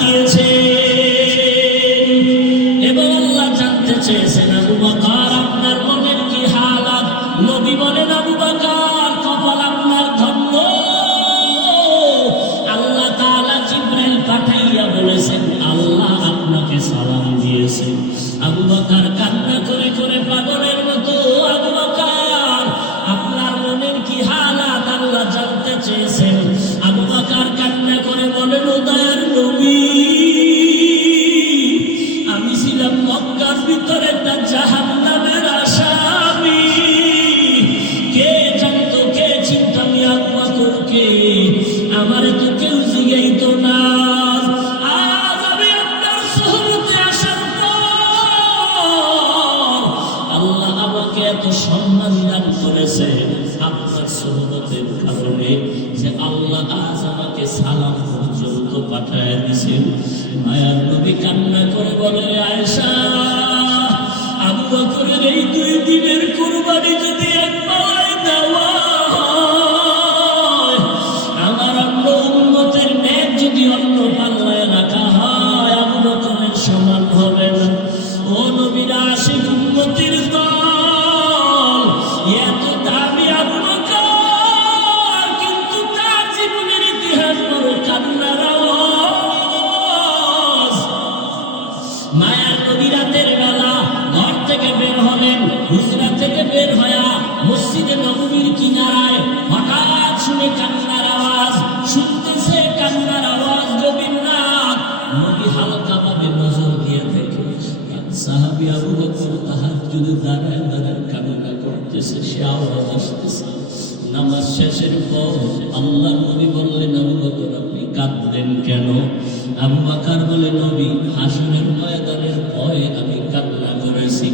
দিয়েছে এবং আল্লাহ জানতে চেয়েছেন আবু বকর আপনার মনের কি হালাত। নবী বলেন আবু বকর কপাল আপনার ধন্য, আল্লাহ তাআলা জিবরাইল পাঠাইয়া বলেছেন আল্লাহ আপনাকে সালাম দিয়েছেন। আবু বকর কান্না করে করে পাগলের মতো, আবু বকর আপনার মনের কি হালাত আল্লাহ জানতে চেয়েছেন। আবু বকর কান্না করে বলেন ও দয়ার নবী, আমি ছিলাম মক্কার ভিতরে একটা জাহান্নামের আসামি। কে জানতো, কে চিনত আমি আবু বকরকে? আমারে তো কেউ জিগাইতো না। আজ আমি আপনার সুহবতে আসার পর আল্লাহ আমাকে এত সম্মান দান করেছে আপনার সুহবতের কারণে, যে আল্লাহ আজ আমাকে সালাম পর্যন্ত পাঠায় দিয়েছেন। মায়ার নবী কান্না করে বলে আয়েশা, আবু বকরের এই 2 দিনের কুরবানি যদি একবার দেওয়া হয়, আমার অন্য উম্মতের নেক যদি অন্য পাল্লায় রাখা হয়, আবু বকরের সমান হবে না। ও নবীর আশিক উম্মতের দল, এত দামি আবু বকর, কিন্তু তার জীবনের ইতিহাস বড় কান্নার আওয়াজ। মায়ার নবী রাতের বেলা ঘর থেকে বের হলেন, হুজরা থেকে বের হয়ে মসজিদে নববীর কিনারায় হঠাৎ শুনে কান্নার আওয়াজ, শুনতেছে কান্নার আওয়াজ গভীর রাত। নবী হালকা ভাবে নজর দিয়ে দেখে সাহাবী আবু বকর তাহাজ্জুদে দাঁড়ায় দাঁড়ায় কান্না করতেছে, সে আওয়াজ আসতেছে। নামাজ শেষের পর আল্লাহর নবী বললেন আবু বকর আপনি কাঁদলেন কেন? আবু বকর বলে নবী হাসরের ময়দানের ভয়ে আমি কান্না করেছি।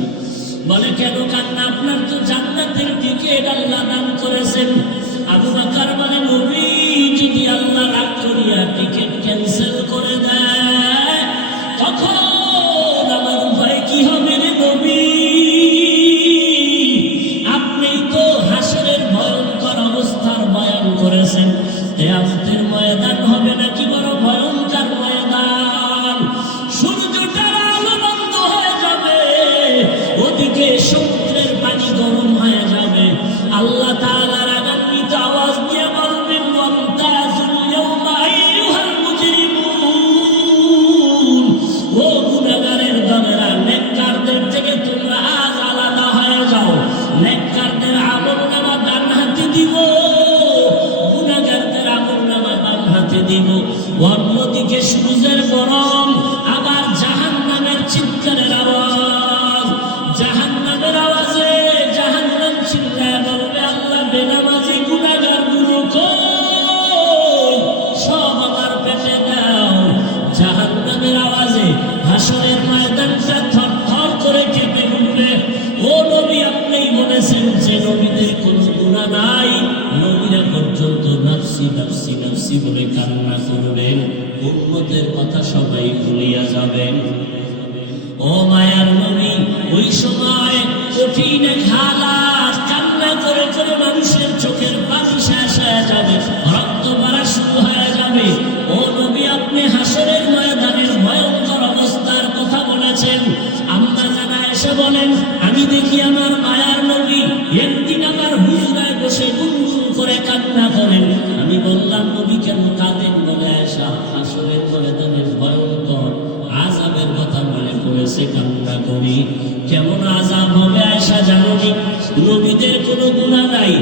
বলে কেন কান্না? আপনার তো জান্নাতের টিকিট আল্লাহ দান করেছেন। আবু বকর বলে নবী যদি আল্লাহ রাগ করিয়া টিকিট ক্যান্সেল করে দেয় তখন আমার উপায় কি হবে রে নবী? আপনি তো হাসরের ভয়ঙ্কর অবস্থার বয়ান করেছেন, কিয়ামতের ময়দান হবে নাকি বড় ভয়ঙ্কর ময়দান। সূর্যটার আলো বন্ধ হয়ে যাবে, ওদিকে সমুদ্রের পানি গরম হয়ে যাবে। আল্লাহ তাআলা রাগান্বিত আওয়াজ দিয়ে বলবেন ওয়ামতাজুল ইয়াওমা আইয়ুহাল মুজরিমুন, ও গুনাহগারের দলেরা, নেককারদের থেকে তোমরা আজ আলাদা হয়ে যাও। নেককারদের আমলনামা ডান হাতে দিব, গুনাহগারদের আমলনামা বাম হাতে দিব। অন্যদিকে সূর্যের গরম, আবার জাহান্নামের চিৎকারের আওয়াজ। জাহান্নামের আওয়াজে জাহান্নাম চিল্লায় বলবে আল্লাহ বেনামাজি গুনাহগারগুলো কই, সব আমার পেটে দাও। জাহান্নামের আওয়াজে হাসরের ময়দানটা থরথর করে কেঁপে উঠবে। ও নবী আপনিই বলেছেন যে নবীদের কোনো গুনাহ নাই, নবীরা পর্যন্ত নাফসি নাফসি নাফসি বলে কান্না করবেন, উম্মতের কথা সবাই ভুলিয়া যাবেন। ও মায়ার নবী, ওই সময় কঠিন এক হালাত, কান্না করে করে মানুষের চোখের পানি শেষ হয়ে যাবে, রক্ত পড়া শুরু হয়ে যাবে। ও নবী আপনি হাসরের ময়দানের ভয়ঙ্কর অবস্থার কথা বলেছেন। আম্মা জানা এসে বলেন আমি দেখি আমার মায়ার নবী একদিন আমার হুজরায় বসে গুনগুন করে কান্না করেন। আমি বললাম নবী কেন কাঁদেন? বলে আয়েশা হাসরের ময়দানের ভয়ঙ্কর আযাবের কথা মনে পড়েছে, কান্না করি। কেমন আযাব হবে আয়েশা জানি? নবীদের কোনো গুনাহ নাই,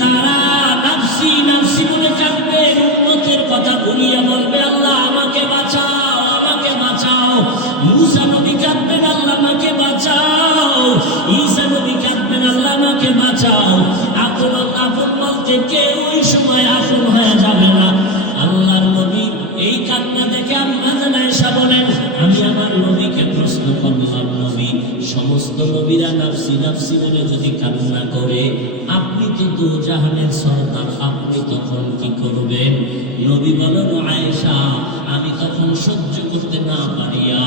তারা নাফসি নাফসি বলে কাঁদবে, উম্মতের কথা ভুলিয়া বলবে আল্লাহ আমাকে বাঁচাও, আমাকে বাঁচাও। মুসা নবী কাঁদবেন আল্লাহ আমাকে বাঁচাও, ঈসা নবী কাঁদবেন আল্লাহ আমাকে বাঁচাও। আপন আপন বলতে কেউ ওই সময় আপন হয়ে যাবে না। আল্লাহর নবী এই কান্না দেখে আম্মা জানা আয়েশা বলেন আমি আমার নবীকে প্রশ্ন করলাম নবী সমস্ত নবীরা নাফসি নাফসি বলে যদি কান্না করে, আপনি তো দুজাহানের সরদার, আপনি তখন কি করবেন? নবী বলেন আয়েশা আমি তখন সহ্য করতে না পারিয়া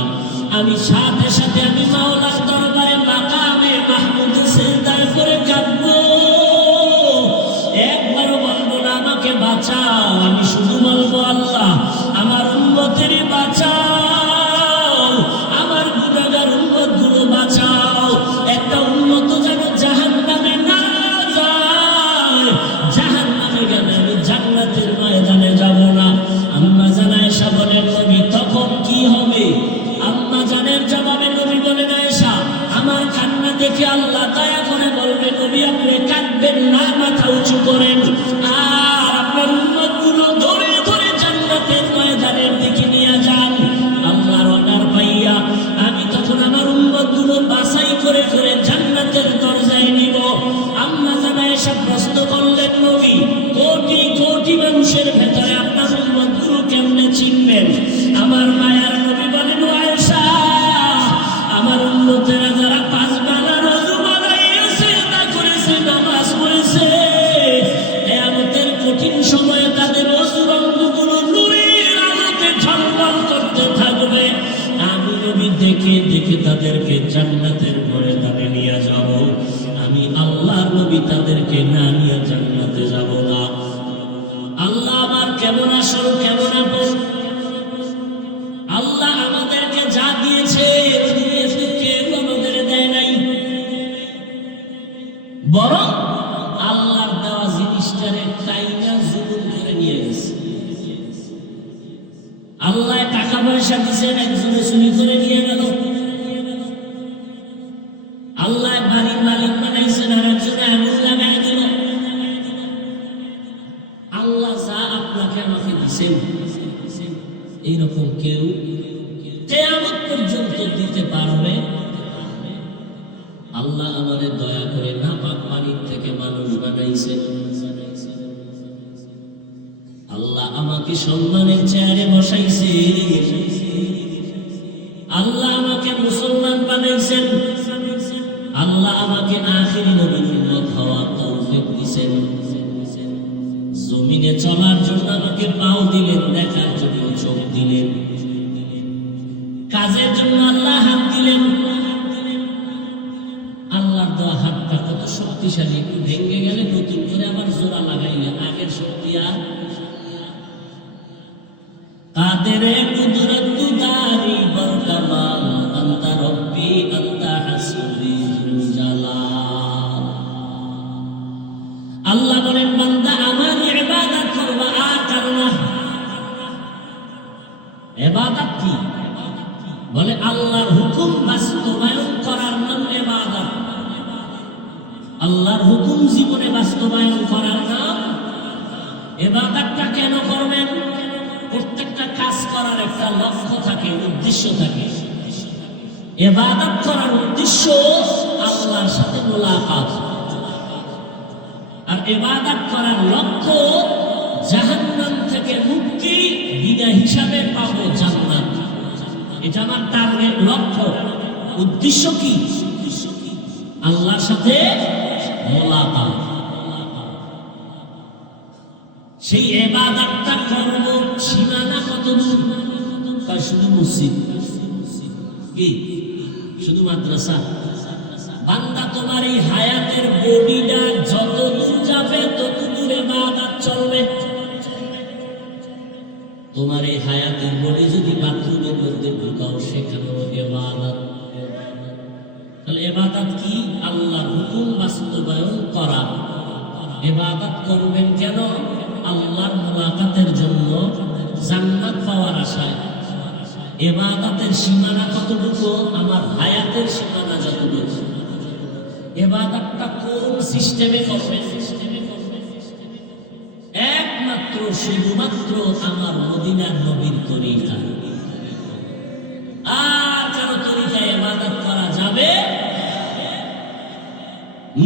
আমি সাথে সাথে আমি মাওলার দরবারে মাকামে মাহমুদে সিজদায় করে কাঁদবো। একবারও বলবো না আমাকে বাঁচাও, আমি শুধু বলবো আল্লাহ আমার উম্মতেরই বাঁচাও। শুনেন, আমার মায়ার নবী বলেন, ও আয়েশা, আমার উম্মতেরা যারা 5 বেলা রোজা বানাইছে, তা করেছে, নামাজ পড়েছে, কিয়ামতের কঠিন সময়ে তাদের অজুর অঙ্গগুলো নূরের আলোতে ঝলমল করতে থাকবে। আমি নবী দেখে দেখে তাদেরকে জান্নাতের ঘরে টানে নিয়ে যাব। আমি আল্লাহর নবী তাদেরকে না নিয়ে জান্নাতে যাব না। আল্লাহ আমার কেমন আসল কেমন আপন। আল্লাহ আমাদেরকে যা দিয়েছে দুনিয়াতে কেউ আমাদের দেয় নাই, বরং আল্লাহর দেওয়া জিনিসটারে টাইনা জুলুম করে নিয়ে গেছে। আল্লাহ টাকা পয়সা দিয়েছেন, একজনে চুরি করে নিয়ে গেল। আল্লাহ বাড়ির মালিক বানাইছেন, আর একজনে আগুন লাগাই দিল। আল্লাহ যা আপনাকে আমাকে দিয়েছেন, এইরকম কেউ কিয়ামত পর্যন্ত দিতে পারবে? আল্লাহ আমাদের দয়া করে নাপাক পানির থেকে মানুষ বানাইছে। আল্লাহ আমাকে সম্মানের চেয়ারে বসাইছে। আল্লাহ আমাকে মুসলমান বানাইছেন। আল্লাহ আমাকে আখিরি নবীর উম্মত হওয়ার তৌফিক দিয়েছেন। জমিনে চলার জন্য আমাকে পাও দিলেন, দেখার জন্য চোখ দিলেন, কাজের জন্য আল্লাহ হাত দিলেন। আল্লাহর দেওয়া হাতটা কত শক্তিশালী, একটু ভেঙে গেলে নতুন করে আবার জোড়া লাগাইলে আগের শক্তি আর কাদেরে কুদরত দারি বরকামাল আনতা রব্বি আনতা হাসবি জুল জালাল। আল্লাহ বলেন, বান্দা আমার ইবাদত করবা, আর কারো না। ইবাদত কি? বলে আল্লাহর হুকুম বাস্তবায়ন করার নাম ইবাদত। আল্লাহর হুকুম জীবনে বাস্তবায়ন করার নাম ইবাদতটা। কেন করবেন? প্রত্যেকটা কাজ করার একটা লক্ষ্য থাকে, উদ্দেশ্য থাকে। ইবাদত করার উদ্দেশ্য আল্লাহর সাথে মোলাকাত, আর ইবাদত করার লক্ষ্য জাহান্নাম থেকে মুক্তি, বিনা হিসাবে পাবো জান্নাত। এটা আমার টার্গেট, লক্ষ্য। উদ্দেশ্য কি? আল্লাহর সাথে মোলাকাত। সেই ইবাদতটা করব, সীমানা কতদূর? শুধু মসজিদ কি? শুধু মাদ্রাসা? বান্দা তোমার এই হায়াতের বডিটা যত দূর যাবে তত দূর ইবাদত চলবে। তোমার এই হায়াতের বডি যদি বাথরুমের মধ্যে ঢুকাও, সেখানেও ইবাদত। তাহলে ইবাদত কি? আল্লাহর হুকুম বাস্তবায়ন করা। ইবাদত করবেন কেন? আল্লাহর মুলাকাতের জন্য, জান্নাত পাওয়ার আশায়। ইবাদতের সীমানা কতটুকু? আমার হায়াতের সীমানা যতটুকু। ইবাদতটা কোন সিস্টেমে করবেন? একমাত্র শুধুমাত্র আমার মদিনার নবীর তরিকা। আর কারো তরিকায় ইবাদত করা যাবে?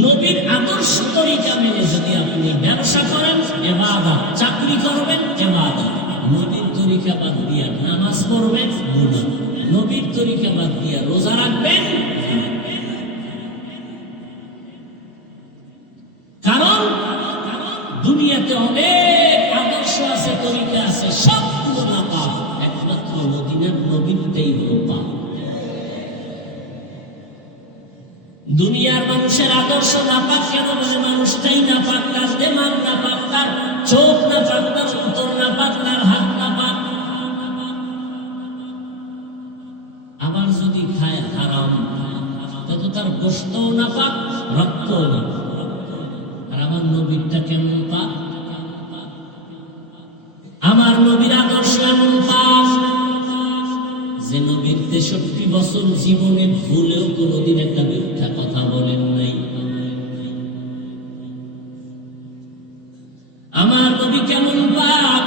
নবীর আদর্শ তরিকা মেনে যদি আপনি ব্যবসা করেন, ইবাদত। চাকরি করবেন, ইবাদত। নবীর তরিকা বাদ দিয়া নামাজ পড়বেন, গুনাহ। নবীর তরিকা বাদ দিয়া রোজা রাখবেন। কারণ দুনিয়াতে অনেক আদর্শ আছে, তরিকা আছে, সবগুলো নাপাক। একমাত্র মদিনার নবীরটাই হলো পাক। দুনিয়ার মানুষের আদর্শ নাপাক কেন? বলে মানুষটাই নাপাক, তার দেমাগ নাপাক, তার চোখ নাপাক, তার অন্তর নাপাক, তার হাত নাপাক। আবার যদি খায় হারাম, তত তার গোশতও নাপাক, রক্তও নাপাক। আর আমার নবীরটা কেমন পাক? আমার নবীর আদর্শ এমন পাক যে নবীর 63 বছর জীবনে ভুলেও কোনোদিন একটা মিথ্যা কথা বলেন নাই। আমার নবী কেমন পাক?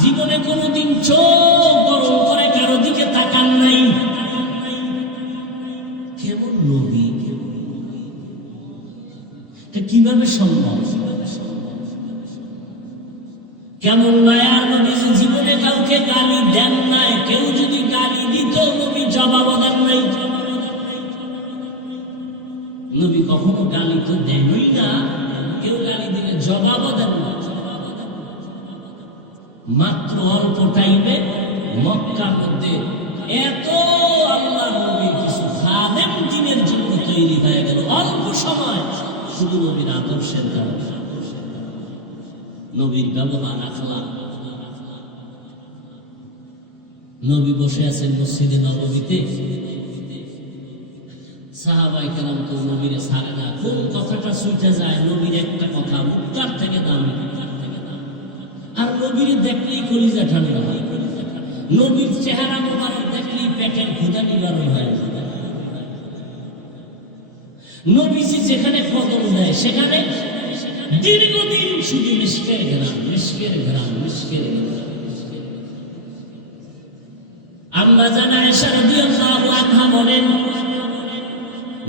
জীবনে কোনোদিন চোখ গরম করে কারো দিকে তাকান নাই। কেমন নবী? কিভাবে সম্ভব? কেমন মায়ার নবী জীবনে কাউকে গালি দেন নাই, কেউ যদি গালি দিত নবী জবাব দেন নাই। নবী কখনো গালি তো দেনই না, কেউ গালি দিলে জবাবও দেন না। মাত্র অল্প টাইমে মক্কার মধ্যে এত আল্লাহ নবীর কিছু খাদেম দিনের জন্য তৈরি হয়ে গেল অল্প সময়, শুধু নবীর আদর্শের কারণে, নবীর ব্যবহার আখলাক। নবী বসে আছেন মসজিদে নববীতে, সাহাবায়ে কেরাম তো নবীর ছাড়ে না, কোন কথাটা ছুটে যায় নবীর একটা কথা মুক্তার থেকে দাম, আর নবীর দেখলেই কলিজা ঠান্ডা হয়, নবীর চেহারা মোবারক দেখলেই পেটের ক্ষুধা নিবারণ হয়। নবীজি যেখানে কদম দেয় সেখানে দীর্ঘদিন শুধু মিশকের ঘ্রাণ, মিশকের ঘ্রাণ, মিশকের ঘ্রাণ। আম্মা জান আয়েশা রাদিয়াল্লাহু আনহা বলেন,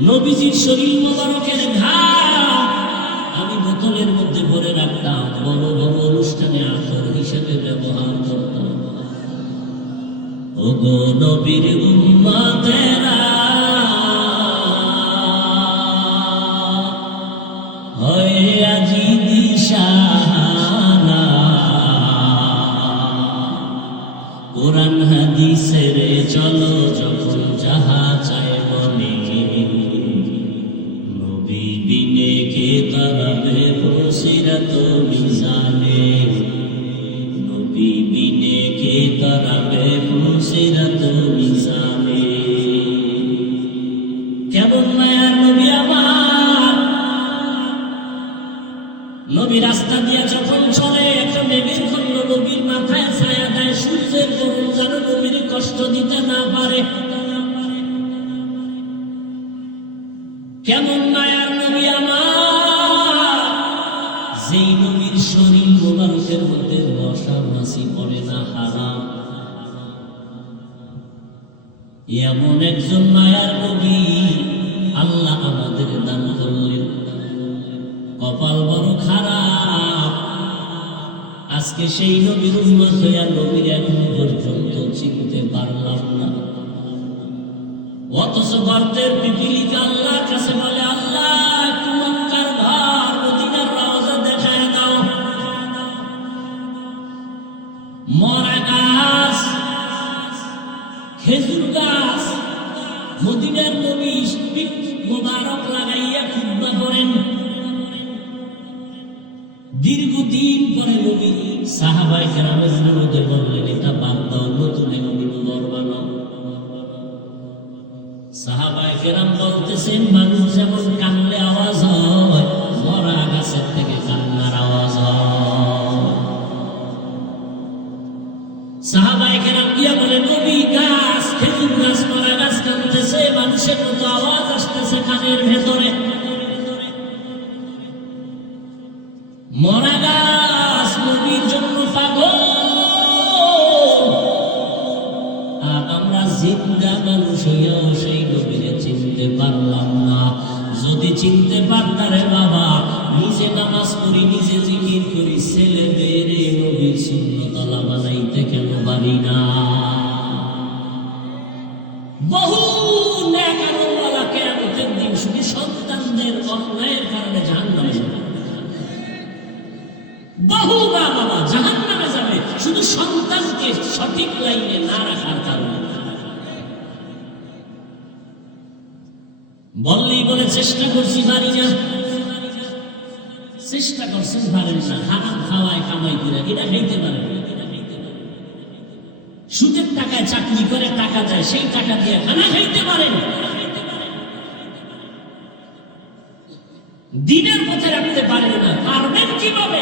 নবীজির শরীর মোবারকের ঘ্রাণ আমি বোতলের মধ্যে ভরে রাখতাম, বড় বড় অনুষ্ঠানে আতর হিসেবে ব্যবহার করতাম। ওগো নবীর উম্মতেরা, হয় আজি দিশাহারা, কোরআন হাদিসের চলো যখন যাহা চায় মনে, নবী বিনে কে তারাবে বসিরাত মিজানে, নবী বিনে কে তারাবে বসিরাত মিজানে। কেমন মায়ার নবী আমার, নবী রাস্তা দিয়ে যখন চলে একটা মেঘের খণ্ড নবীর মাথায় ছায়া দেয়, সূর্যের গরম যেন নবীর কষ্ট দিতে না পারে। কেমন মায়ার নবী আমার, যেই নবীর শরীর মোবারকের মধ্যে মশা মাছি পড়ে না, হারাম। এমন একজন মায়ার নবী আল্লাহ আমাদের দান করলেন। কপাল বড় খারাপ, আজকে সেই নবীর উম্মত হইয়া নবীর এখন পর্যন্ত চিনতে পারলাম না। অথচ গর্তের পিপিলিকা আল্লাহর কাছে বলে, আল্লাহ একটু মক্কার ঘর মদিনার রওজা দেখায় দাও। মরা গাছ, খেজুর গাছ, মদিনার নবী মোবারক লাগাইয়া খুতবা করেন। দীর্ঘদিন পরে নবী সাহাবায়ে কেরামের অনুরোধে বললেন, এটা বাদ দাও, নতুন একটা মিম্বর বানাও। সাহাবায়ে কেরাম বলতেছেন, মানুষ যেমন কান্নার আওয়াজ হয়, মরা গাছের থেকে কান্নার আওয়াজ হয়। সাহাবায়ে কেরাম গিয়া বলে, নবী গাছ, খেজুর গাছ, মরা গাছ কাঁদতেছে, মানুষের মতো আওয়াজ আসতেছে কানের ভেতরে। মরা গাছ নবীর জন্য পাগল, আর আমরা জিন্দা মানুষ হইয়াও সেই নবীরে চিনতে পারলাম না। যদি চিনতে পারতারে বাবা, নিজে নামাজ পড়ি, নিজে জিকির করি, ছেলেদের নবীর সুন্নতলা বানাইতে কেন পারি না? বহু নেক আমলওয়ালা কিয়ামতের দিন শুধু সন্তানদের অন্যায়ের কারণে জাহান্নামে যাবে। বহু মা বাবা জাহান্নামে যাবে শুধু সন্তানকে সঠিক লাইনে না রাখার কারণে। বললেই বলে চেষ্টা করছি পারি না, চেষ্টা করছেন পারেন না, হারাম খাওয়ায় কামাই করে এটা খাইতে পারেন। সুদের টাকায় চাকরি করে টাকা দেয়, সেই টাকা দিয়ে খানা খাইতে পারেন। দিনের পথে রাখতে পারেন না, পারবেন কিভাবে?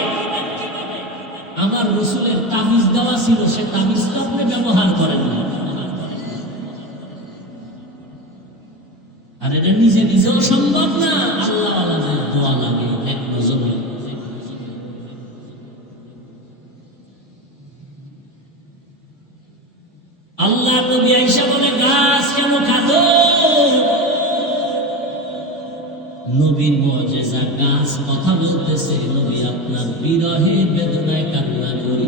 আমার রাসূলের তাবিজ দেওয়া ছিল, সে তাবিজ তো আপনি ব্যবহার করেন না। আর এটা নিজে নিজেও সম্ভব না, আল্লাহ আল্লাহর দোয়া লাগে এক নজরে। আল্লাহ নবী আয়েশা বলে, গাছ কেন কাঁদো? নবীর মুজিজা, গাছ কথা বলতেছে, নবী আপনার বিরহে বেদনায় কান্না করি।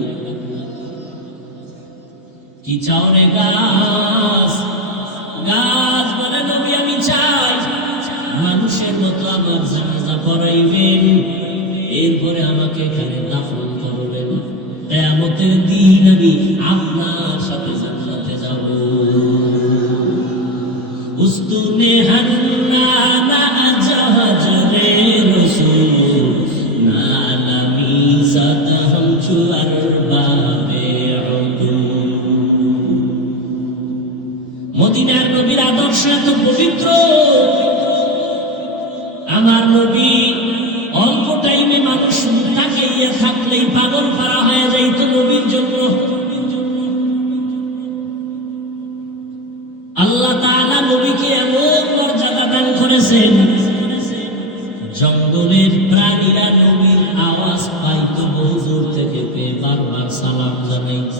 কি চাও রে গাছ? গাছ বলে নবী আমি চাই মানুষের মতো আমার জানাজা পড়াইবেন, এরপরে আমাকে এখানে দাফন করবেন, কিয়ামতের দিন আমি আপনার সাথে জান্নাতে যাব। উস্তুনে হান্নানা জাহাজ রে রাসূল নালামি সাদা হামচু আরবাবে মদিনার নবীর আদর্শ এত পবিত্র, আমার নবী অল্প টাইমে মানুষ তাকাইয়া থাকলেই পাগল পারা হয়ে যাইত নবীর জন্য। আল্লাহ তাআলা নবীকে এমন মর্যাদা দান করেছেন, জঙ্গলের প্রাণীরা নবীর আওয়াজ পাইত বহু দূর থেকে পেয়ে বারবার সালাম জানাইত।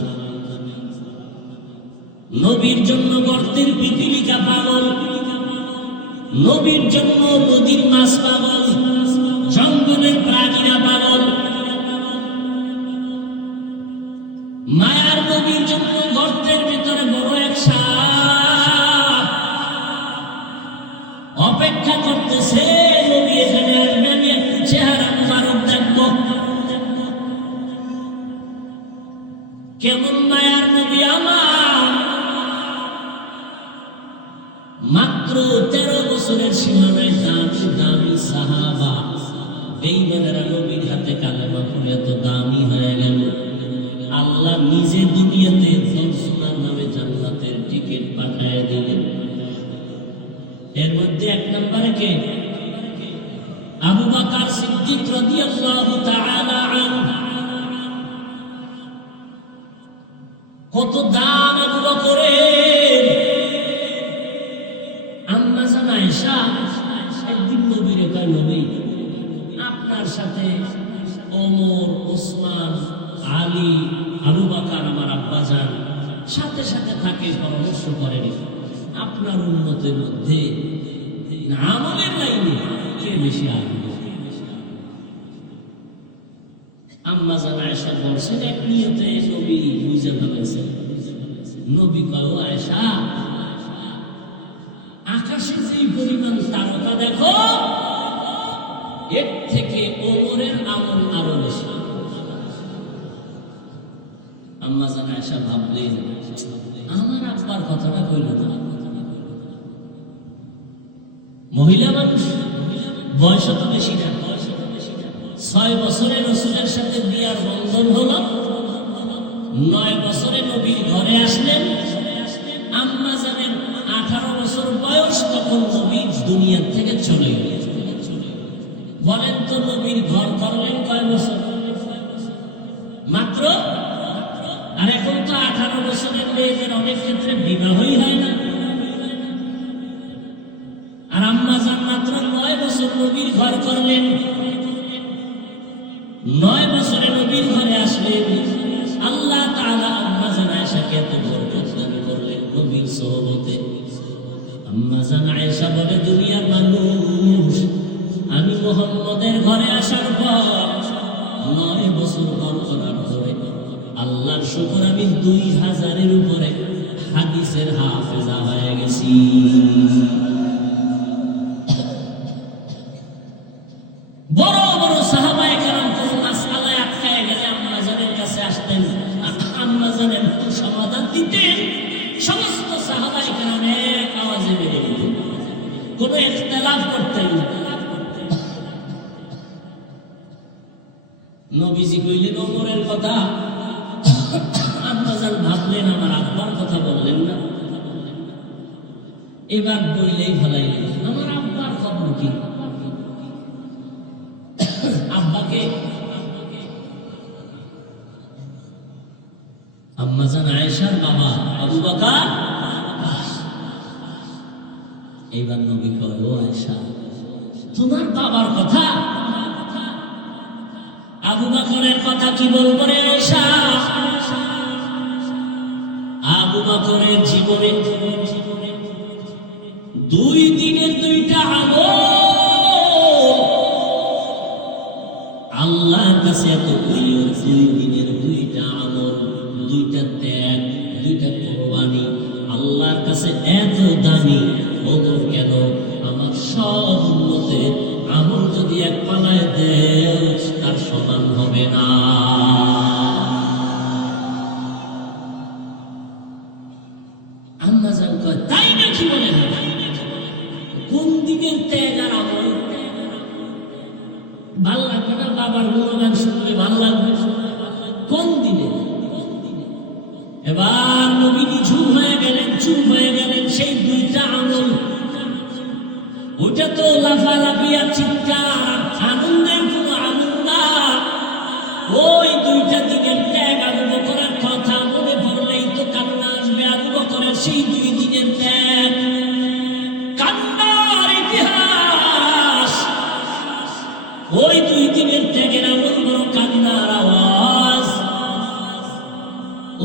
নবীর জন্য গর্তের পিপিলিকা পাগল, নবীর জন্য নদীর মাছ পাগল, জঙ্গলের প্রাণীরা পাগল। মায়ার নবীর জন্য গর্তের ভিতরে বড় এক সাপ অপেক্ষা করতেছে, নবী এখানে আসবেন, একটু চেহারা মুবারক দেখবো। কেমন মায়ার নবী আমার, মাত্র 13 বছরের সীমানায় দামি দামি সাহাবা বেঈমানেরা নবীর হাতে কালেমা পড়ে এত দামি হয়ে গেল। আল্লাহ নিজে দুনিয়াতে দর্শনার নামে জান্নাতের টিকিট পাঠায় দিলেন। এর মধ্যে এক নম্বরে কে? আবু বকর সিদ্দিক রাদিয়াল্লাহু তাআলা আনহু। কত দাম আবু বকরের! আম্মা জান আয়েশা একদিন নবীরে কয়, নবী আপনার সাথে ওমর, ওসমান, আলী, আবু বকর আমার আব্বা যান সাথে সাথে থাকে, পরামর্শ করেন আপনার উম্মতের মধ্যে আমলের লাইনে কে বেশি আগ্রহী? আম্মা জান আয়েশা বলছেন, এক নিয়তে নবী বুঝে ফেলেছেন। নবী কয়, আয়েশা আকাশে যেই পরিমাণ তারকা দেখো, এর থেকে ওমরের আমল আরো বেশি। আম্মা জান আয়েশা ভাবলেন, আমার আব্বার কথাটা কইল না। মহিলা মানুষ, বয়স তো বেশি না, 6 বছরে রাসূলের সাথে বিয়ার বন্ধন হলো, 9 বছরে নবীর ঘরে আসলেন। আম্মা জানেন 18 বছর বয়স, তখন নবী দুনিয়া থেকে চলে গেলেন। বলেন তো নবীর ঘর করলেন কয় বছর? মাত্র। আর এখন তো 18 বছরের মেয়েদের অনেক ক্ষেত্রে বিবাহই হয় না। আর আম্মা জান মাত্র 9 বছর নবীর ঘর করলেন, 9 বছরে নবীর ঘরে আসলেন। আল্লাহ তাআলা আম্মা জান আয়েশাকে এত বরকত দান করলেন নবীর সোহবতে। আম্মা জান আয়েশা বলে, দুনিয়ার মানুষ, আমি মুহাম্মদের ঘরে আসার পর 9 বছর ঘর করার পরে আল্লাহর শুকর, আমি 2000-এর উপরে হাদিসের হাফেজা হয়ে গেছি। বড় বড় সাহাবায়ে কেরাম কোন মাসআলায় আটকায় গেলে আম্মা জানের কাছে আসতেন, আম্মা জানের সমাধান দিতেন। সমস্ত সাহাবায়ে কেরাম এক আওয়াজে বেরিয়ে দিতেন, কোনো ইখতিলাফ করতেন না। নবীজি কইলেন ওমরের কথা, আম্মা জান ভাবলেন আমার আব্বার কথা বললেন না। এবার বললেই ভালাইলেন, আমার আব্বার খবর কি? আব্বাকে আম্মা জান আয়েশার বাবা আবু বকর। এইবার নবী কয়, ও আয়েশা, তোমার বাবার কথা? আবু বকরের কথা কি বলবো রে আয়েশা? আবু বকরের জীবনে 2 দিনের 2টা আমল আল্লাহর কাছে এত প্রিয়। 2 দিনের 2টা আমল, 2টা ত্যাগ, 2টা কুরবানি আল্লাহর কাছে এত দামি, ওমর কেন আমার সব উম্মতের আমল যদি এক পালায় দেয় তার সমান হবে না। আম্মা জান কয় তাই নাকি? বলে না, কোন দিকের ত্যাগ আর আমল? ভাল লাগবে না? বাবার গুণগান শুনলে ভাল লাগবে? কোন দিনে? এবার নবী চুপ হয়ে গেলেন, চুপ হয়ে গেলেন। সেই দুইটা আমল, ওটা তো লাফালাফি আর চিৎকার আনন্দের কোনো আমল না। ওই দুইটা দিনের ত্যাগ, আবু বকরের কথা মনে পড়লেই তো কান্না আসবে। আবু বকরের সেই 2 দিনের ত্যাগ, কান্নার ইতিহাস। ওই 2 দিনের ত্যাগের এমন বড় কান্নার আওয়াজ।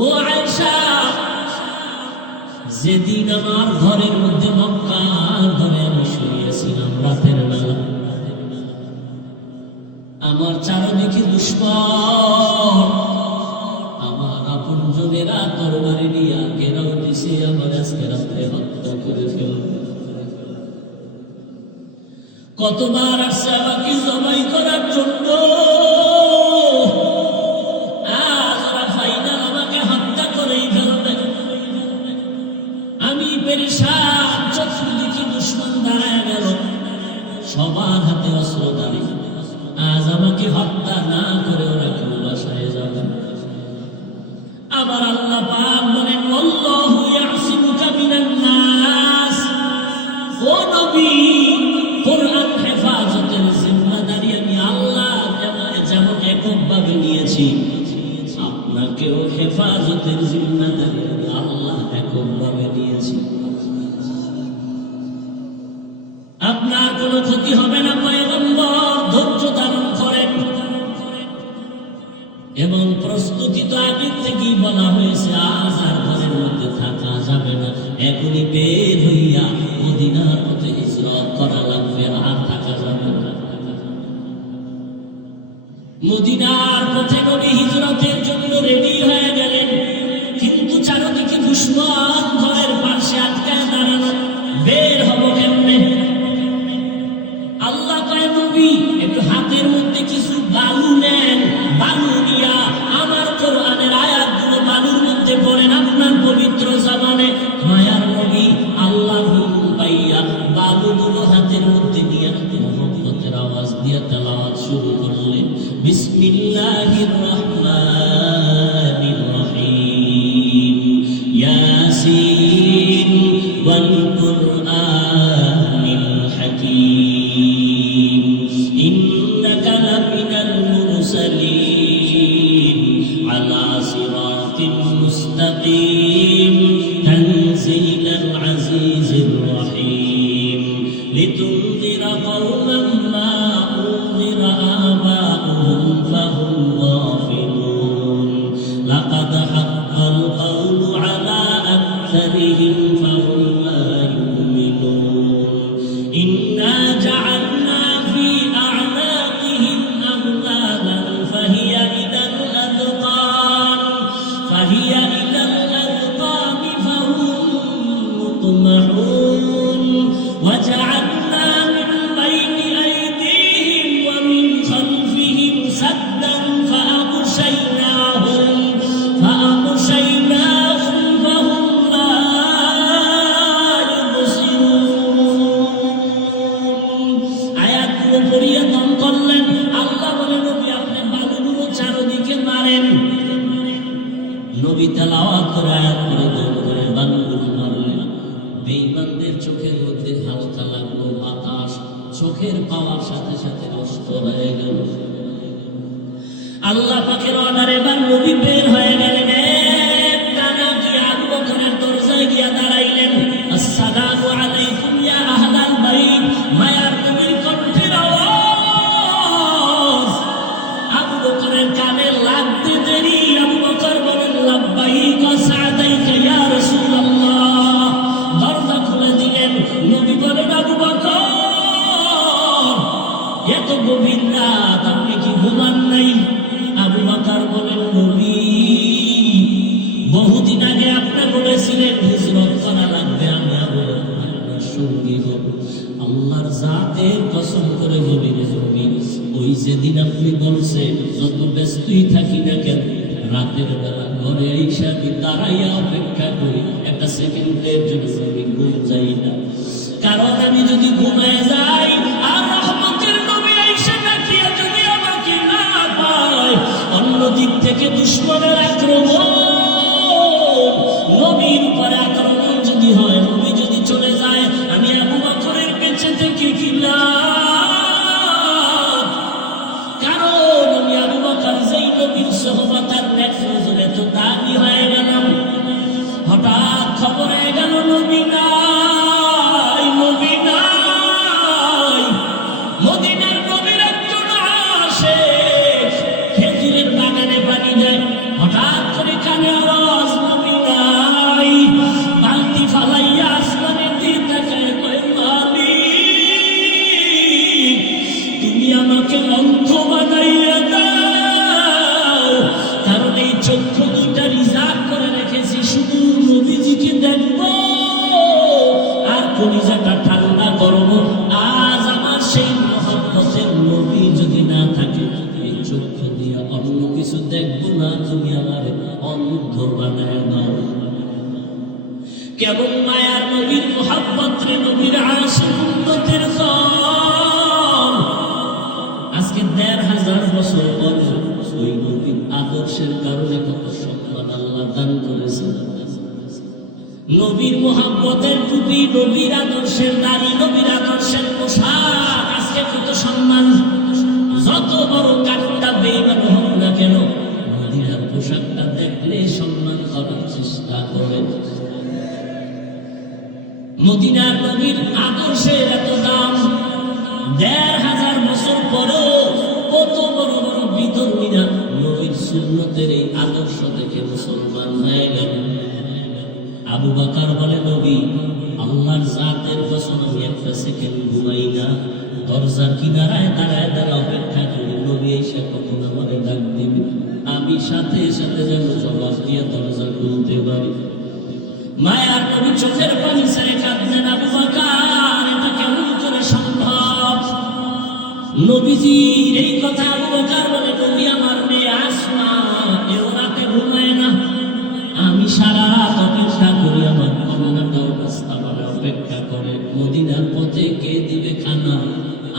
ও আয়েশা, যেদিন আমার ঘরের মধ্যে মক্কার ঘরে আমি শুয়েছিলাম রাতের বেলা, আমার চারদিকে দুশমন, আমার আপনজনেরা তরবারি নিয়ে ঘেরাও দিছে, আমার আজকে রাত্রে হত্যা করে ফেলবে। কতবার আসছে আমাকে জবাই করার জন্য, আজ ওরা ফাইনাল আমাকে হত্যা করেই ফেলবে। আমি পেরেশান, চতুর্দিকে দুশমন দাঁড়ায় গেল, সবার হাতে অস্ত্র দাঁড়িয়ে। আজ আমাকে হত্যা না করে ওরা কেউ বাসায় যাবে। আবার আল্লাহ পাক বলেন আল্লাহু ইয়াসিমুকা মিনান নাস। ও নবী, কোরআন হেফাজতের জিম্মাদারি আমি আল্লাহ যেমন এককভাবে নিয়েছি, আপনাকেও হেফাজতের জিম্মাদারি আমি আল্লাহ এককভাবে নিয়েছি। আপনার কোনো ক্ষতি হবে না পয়গম্বর, ধৈর্য ধারণ করেন। এবং প্রস্তুতি তো আগে থেকেই বলা হয়েছে, আজ আর ঘরের মধ্যে থাকা যাবে না, এখনই বের হইয়া মদিনার পথে হিজরত করা লাগবে, আর থাকা যাবে না। মদিনার পথে নবী হিজরতের জন্য রেডি হয়ে গেলেন, কিন্তু চারদিকে দুশমন ঘরের পাশে আটকায় দাঁড়ানো, বের হব কেমনে? আল্লাহ কয় নবী, একটু হাতের মধ্যে কিছু বালু নেন, বালু নিয়া আমার কোরআনের আয়াতগুলো বালুর মধ্যে পড়েন আপনার পবিত্র জামানে। মায়ার নবী আল্লাহর হুকুম পাইয়া বালুগুলো হাতের মধ্যে নিয়ে মুহাম্মদের আওয়াজ দিয়ে তেলাওয়াত শুরু করলেন, বিসমিল্লাহির রহমানির রহিম, ইয়াসিন ওয়াল কুরআনিল হাকীম, ইন্নাকা লামিনাল মুরসালিন আলা সিরাতিন মুস্তাকিম, তানজিলাল আজিজির রহিম, লিতুনযিরা কওমান মা উনযিরা আবাউহুম ফাহুম গাফিলুন, লাকাদ হাক্কাল কওলু আলা আকসারিহিম ফাহুম লা ইউমিনুন, ইন্না জাআলনা ফি আ'নাকিহিম আগলালান ফাহিয়া ইলাল আযকান ফাহুম মুতমাহুন, ওয়া জাআলনা মিন বাইনি আইদিহিম ওয়া মিন খালফিহিম সাদ্দান ফাআগশায়নাহুম ফাহুম লা ইউবসিরুন। আয়াতগুলো পড়িয়ে দম করলেন। আল্লাহ বলে নবী আপনি বালুগুলো চারদিকে মারেন। নবী তেলাওয়াত করে আয়াত করে দম করে বালুগুলো মারলেন। বেঈমানদের চোখের মধ্যে হালকা লাগলো বাতাস, চোখের পাওয়ার সাথে সাথে নষ্ট হয়ে গেল। আল্লাহ পাকের অর্ডারে এবার নবী বের হয়ে গেলেন, টানা গিয়ে আবু বকরের দরজায় গিয়া দাঁড়াইলেন। আসসালামু আলাইকুম ইয়া আহলাল বাইত। মায়ার নবীর কণ্ঠের আওয়াজ আবু বকরের কানে লাগতে দেরি আবু বকর বলেন লাব্বাইক ওয়া সা'দাইকা ইয়া রাসূলুল্লাহ। দরজা খুলে দিলেন। নবী বলেন আবু বকর, এত গভীর রাত আপনি কি ঘুমান নাই? আবু বকর ছিলেন হিজরত করা লাগবে, আমি আবু বকর আপনার সঙ্গী হব। আল্লাহর জাতের কসম করে বলি রে নবী, ওই যেদিন আপনি বলছেন যত ব্যস্তই থাকি না কেন, রাতের বেলা ঘরে আইসা আমি দাঁড়াইয়া অপেক্ষা করি, একটা সেকেন্ডের জন্য আমি ঘুম যাই না। কারণ আমি যদি ঘুমায় যাই আর রহমতের নবী আইসা ডাকিয়া যদি আমাকে না পায়, অন্য দিক থেকে দুশমনের আক্রমণ, নবীর উপরে আক্রমণ যদি হয়, নবী যদি চলে যায়, আমি আবু বকরের বেঁচে থেকে কি লাভ? কারণ আমি আবু বকর যেই নবীর সোহবত আর নেক নজরে তো দামি হয়ে গেলাম, হঠাৎ খবর হয়ে গেল নবী নাই, নবী নাই। মদিনার নবীর একজন আসে, খেজুরের বাগানে পানি দেয়, হঠাৎ করে কানে আওয়াজ নবী নাই। বালতি ফালাইয়া আসমানের দিকে তাকায় কয়, মালিক তুমি আমাকে অন্ধ বানাইয়া দাও, কারণ এই চক্ষু দুইটা রিজার্ভ করে রেখেছি শুধু নবীজিকে দেখবো আর কলিজাটা ঠান্ডা করবো। আজ আমার সেই মহব্বতের নবী যদি না থাকে, এই চক্ষু দিয়ে অন্য কিছু দেখবো না, তুমি আমার অন্ধ বানায় দাও। কেমন মায়ার নবীর মহব্বত রে, নবীর আশিক উম্মতের দল। আজকে ১৫০০ বছর পর ওই নবীর আদর্শের কারণে কত সম্মান আল্লাহ দান করেছেন। নবীর মহব্বতের টুপি, নবীর আদর্শের দাড়ি, নবীর আদর্শের পোশাক, আজকে কত সম্মান। যত বড় কাঠটা বেঈমান হোক না কেন, মদিনার পোশাকটা দেখলে সম্মান করার চেষ্টা করে। মদিনার নবীর আদর্শের এত দাম, ১৫০০ বছর পরেও কত বড় বড় বিধর্মীরা নবীর সুন্নতের এই আদর্শ দেখে মুসলমান হয়ে গেল। আবু বকর বলে, নবী আল্লাহর জাতের কসম আমি একটা সেকেন্ড ঘুমাই না, দরজার কিনারায় দাঁড়ায় দাঁড়া অপেক্ষা করি, নবী এসে কখন আমারে ডাক দিবে, আমি সাথে সাথে যেন জবাব দিয়ে দরজা খুলতে পারি। মায়ার নবী চোখের পানি ছেড়ে কাঁদলেন, আবু বকর এটা কেমন করে সম্ভব? নবীজির এই কথা আবু বকর বলে, নবী আমার মেয়ে আসমা এও রাতে ঘুমায় না, আমি সারা রাত অপেক্ষা করি, আমার কন্যাটাও রাস্তা বলে অপেক্ষা করে, মদিনার পথে কে দিবে খানা,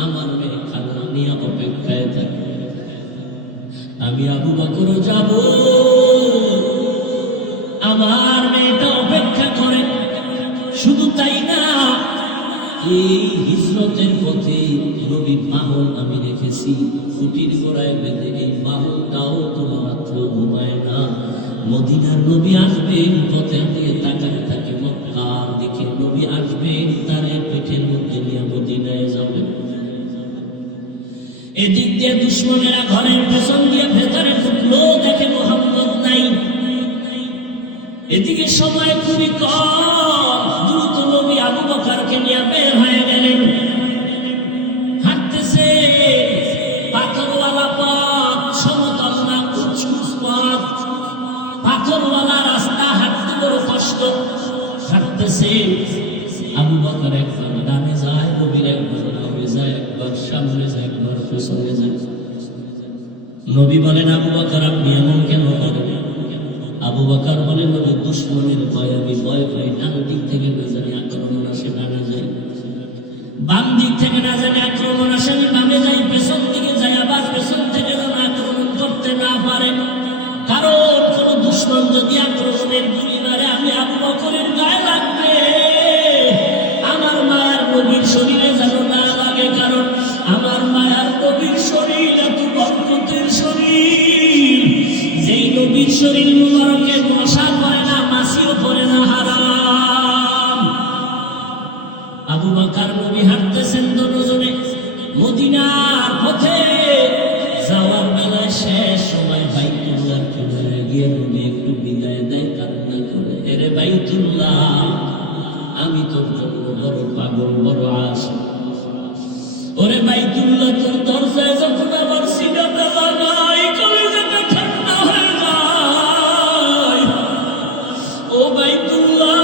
আমার মেয়ে খানা নিয়ে অপেক্ষায় থাকে। আমি আবু বকরও যাব, আমার মেয়েটা অপেক্ষা করে। শুধু তাই না, এই হিজরতের পথে নবীর বাহন আমি রেখেছি, খুঁটির গোড়ায় বেঁধে, এই বাহনটাও কোনো মাত্র ঘুমায় না। মদিনার নবী আসবেন, পথে দিয়ে তাকাতে থাকে মক্কার দিকে, নবী আসবেন, তার পিঠের মধ্যে নিয়ে মদিনায় যাবেন। এদিক দিয়ে দুশমনেরা ঘরের পেছন দিয়ে ভেতরে ঢুকলো, দেখে মুহাম্মদ নাই। এদিকে সময় খুবই কম, দ্রুত নবী আবু বকরকে নিয়ে বের হয়ে গেলেন। হাঁটতেছে, পাথরওয়ালা পথ, সমতল না, উঁচু পথ, পাথরওয়ালা রাস্তা, হাঁটতে বড় কষ্ট। হাঁটতেছে, আবু বকর একবার ডানে যায়, নবীর একবার বামে যায়, একবার সামনে যায়, একবার পেছনে যায়। নবী বলেন, আবু বকর আপনি এমন কেন করেন? আবু বকর বলেন, নবী দুশমনের ভয় আমি ভয় পাই, ডান দিক থেকে না জানি আক্রমণ আসে, ডানে যাই, বাম দিক থেকে না জানি আক্রমণ আসে, আমি বামে যাই, পেছন দিকে যাই, আবার পেছন থেকে যেন আক্রমণ করতে না পারে। কারণ কোন দুশমন যদি আক্রমণের গুলি মারে, আমি আবু বকরের গায়ে লাগবে, আমার মায়ার নবীর শরীরে যেন না লাগে। কারণ আমার মায়ার নবীর শরীর এত বরকতের শরীর, যেই নবীর শরীর মুবারকে মশা পড়ে না, মাছিও পড়ে না, হারাম। আবু বকর নবী হাঁটতেছেন দুজনে মদিনার পথে, যাওয়ার বেলায় শেষ সময় বাইতুল্লাহ কিনারে গিয়ে নবী একটু বিদায় দেয়, কান্না করে, এরে বাইতুল্লাহ আমি তোর জন্য বড় পাগল, বড় আশিক। ওরে বাইতুল্লাহ তোর দরজায় যখন আমার সিনাটা লাগাই, কলিজাটা ঠান্ডা হয়ে যায়। ও বাইতুল্লাহ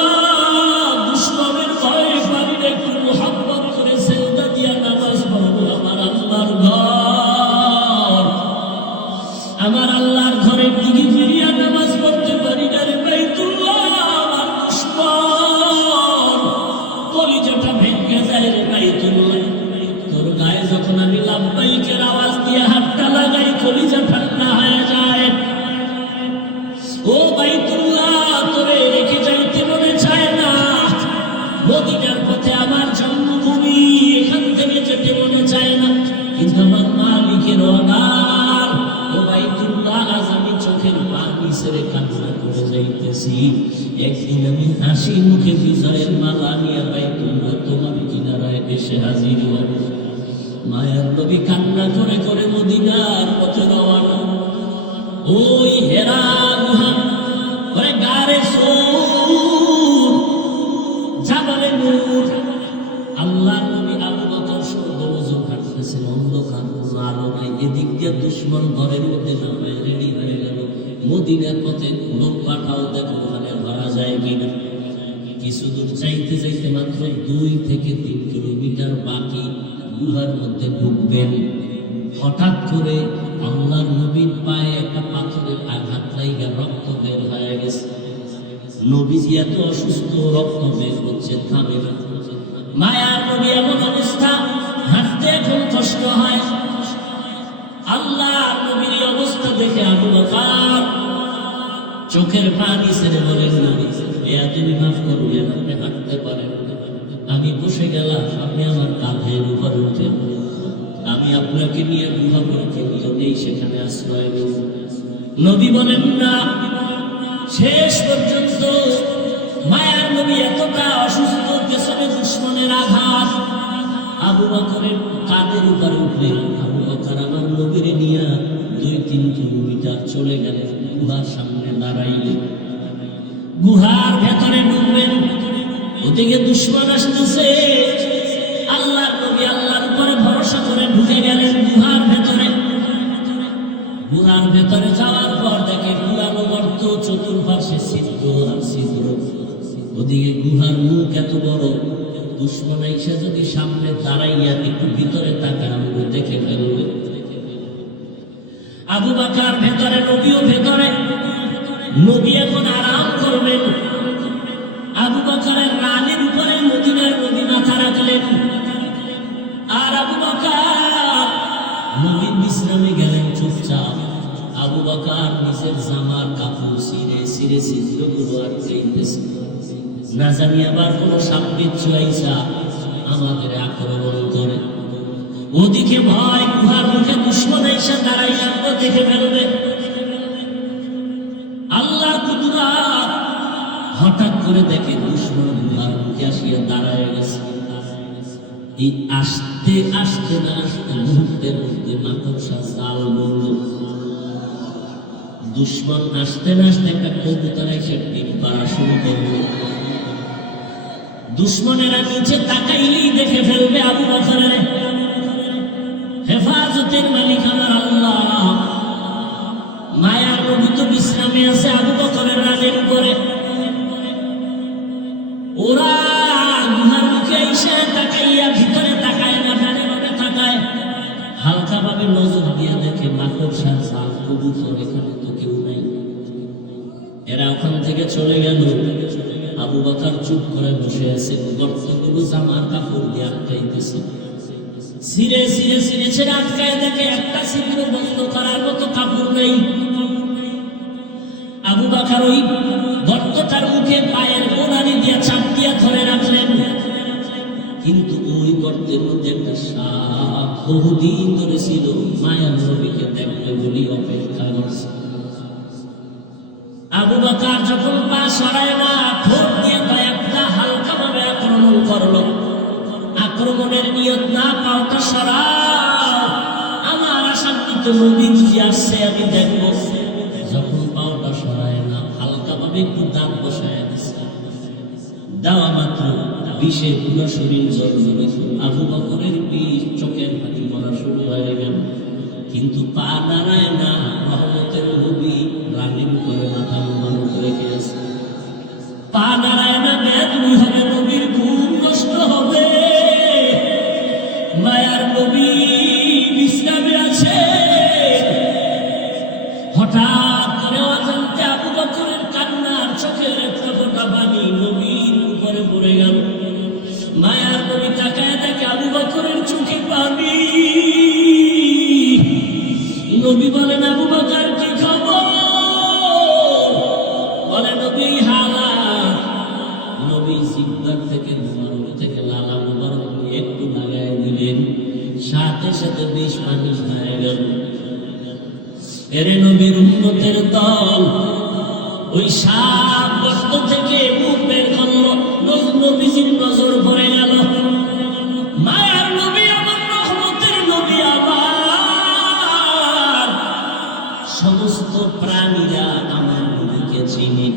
করতেছি, একদিন আমি হাসি মুখে বিজয়ের মালা নিয়ে বাইতুল্লাহ তোমার কিনারায় এসে হাজির হব। মায়ার নবী কান্না করে করে মদিনার পথে রওনা। ওই হেরা গুহা করে গারে সূর জাবালে নূর, আল্লাহর নবী আবু বকর সর্বজু কাটতেছেন, অন্ধকার কোনো আলো নাই। এদিক দিয়ে দুশ্মন ঘরের মধ্যে নামায় রেডি হয়ে গেল। মদিনার পথে লোক পাঠাও, দেখো ওখানে ধরা যায় কিনা। কিছু দূর চাইতে চাইতে মাত্র 2 থেকে 3 কিলোমিটার বাকি, গুহার মধ্যে ঢুকবেন। হঠাৎ করে আল্লাহর নবীর পায়ে একটা পাথরের আঘাত লাগা রক্ত বের হয়ে গেছে। নবীজি এত অসুস্থ, রক্ত বের হচ্ছে, থামে না। মায়ার নবী এমন অবস্থা, হাঁটতে এখন কষ্ট হয়। আল্লাহর নবীর অবস্থা দেখে আবু বকর চোখের পানি ছেড়ে বলেন, নবী তুমি মাফ করবেন, আপনি হাঁটতে পারেন, আমি বসে গেলাম, আপনি আমার কাঁধের উপর উঠেন, আমি আপনাকে নিয়ে গুহা পর্যন্ত নেই, সেখানে আশ্রয় নেব। নবী বলেন না। শেষ পর্যন্ত মায়ার নবী এতটা অসুস্থ, পেছনে দুশ্মনের আঘাত, আবু বকরের কাঁধের উপরে উঠলেন। আবু বকর আমার নবীর নিয়ে 2-3 কিলোমিটার চলে গেলেন, গুহার সামনে দাঁড়াইলেন। গুহার ভেতরে ঢুকবেন, ওদিকে দুশ্মন আসতেছে। আল্লাহর নবী আল্লাহর উপরে ভরসা করে ঢুকে গেলেন গুহার ভেতরে। গুহার ভেতরে যাওয়ার পর দেখে পুরানো গর্ত, চতুর্পাশে ছিদ্র আর ছিদ্র। ওদিকে গুহার মুখ এত বড়, দুশ্মন এসে যদি সামনে দাঁড়াইয়া একটু ভিতরে তাকায় আমরা দেখে ফেলবে। আবু বকর ভেতরে, নবীও ভেতরে। নবী এখন আরাম করবেন। আবু বকরের রানের উপরে মদিনার নবী মাথা রাখলেন, আর আবু বকর নবীর বিশ্রামে গেলেন চুপচাপ। আবু বকর নিজের জামার কাপড় ছিঁড়ে ছিঁড়ে ছিদ্রগুলো আটকাইতেছে, না জানি আবার কোনো সাপ বিচ্ছু আইসা আমাদের আক্রমণ করে। ওদিকে ভয়, গুহার মুখে দুশ্মন আইসা দাঁড়াইয়া দেখে ফেলবে। আল্লাহ কুদরত, হঠাৎ করে দেখে দুশ্মন গুহার মুখে আসিয়া দাঁড়ায় গেছে। এই আসতে আসতে না আসতে মুহূর্তের মধ্যে মাকড়সা জাল বলল। দুশ্মন আসতে না আসতে একটা কবুতর এসে ডিম পাড়া শুরু করলো। দুশ্মনেরা নিচে তাকাইলেই দেখে ফেলবে আবু বকরের। হেফাজতের মালিক আমার আল্লাহ। মায়ার নবী তো বিশ্রামে আছে আবু বকরের রানের উপরে। ওরা গুহার মুখে এসে তাকাইয়া ভিতরে তাকায় না, ডানে বামে তাকায়, হালকা ভাবে নজর দিয়ে দেখে মাকড়সা জাল, কবুতর, এখানে তো কেউ নাই। এরা ওখান থেকে চলে গেল। আবু বকর চুপ করে বসে আছে, গর্তগুলো জামার কাপড় দিয়ে আটকাইতেছে। ছিঁড়ে ছিঁড়ে ছিঁড়ে ছিঁড়ে আটকায় দেখে একটা ছিদ্র বন্ধ করার মতো কাপড় নেই। আবু বকর ওই গর্তটার মুখে পায়ের গোড়ালি দিয়ে চাপ দিয়ে ধরে রাখলেন, কিন্তু ওই গর্তের মধ্যে একটা সাপ বহুদিন ধরে ছিল, মায়ার নবীকে দেখলে বলি অপেক্ষা করছে। আবু বকর যখন পা সরায় না, ঠোঁট দিয়ে কয়েকটা হালকা ভাবে আক্রমণ করলো। আক্রমণের নিয়ত না, পাওটা সরাও, আমার আশান্বিত নবী যদি আসছে আমি দেখবো। যখন পাওটা সরায় না, হালকা ভাবে একটু দাঁত বসায় দিচ্ছে, দেওয়া মাত্র বিষে পুরো শরীর জল জলে। আবু বকরের বিষ চোখের পানি পড়া শুরু হয়ে গেল, কিন্তু পা নাড়ায় না। রহমতের নবী রানের উপরে মাথা মানুষ রেখে আছে, পা নাড়ায় না। বেদুই হবে, নবীর ঘুম নষ্ট হবে। মায়ার নবী বিশ্রামে আছে। হঠাৎ করে অজান্তে আবু বকরের কান্নার চোখের একটা ফোঁটা পানি নবীর উপরে পড়ে গেল। মায়ার নবী তাকায় দেখে আবু বকরের চোখে পানি। নবী বলেন, আবু বকর কি খবর? বলে নবী হালাত। নবী জিহ্বার থেকে মুবারক থেকে লালা মুবারক একটু লাগায় দিলেন, সাথে সাথে বিষ পানি হয়ে গেল। এরে নবীর উম্মতের দল, ওই সাপ শব্দ থেকে মুখ বের করলো, নবীজির নজর পড়ে গেল। মায়ার নবী আমার, রহমতের নবী আমার, সমস্ত প্রাণীরা আমার নবীকে চিনি,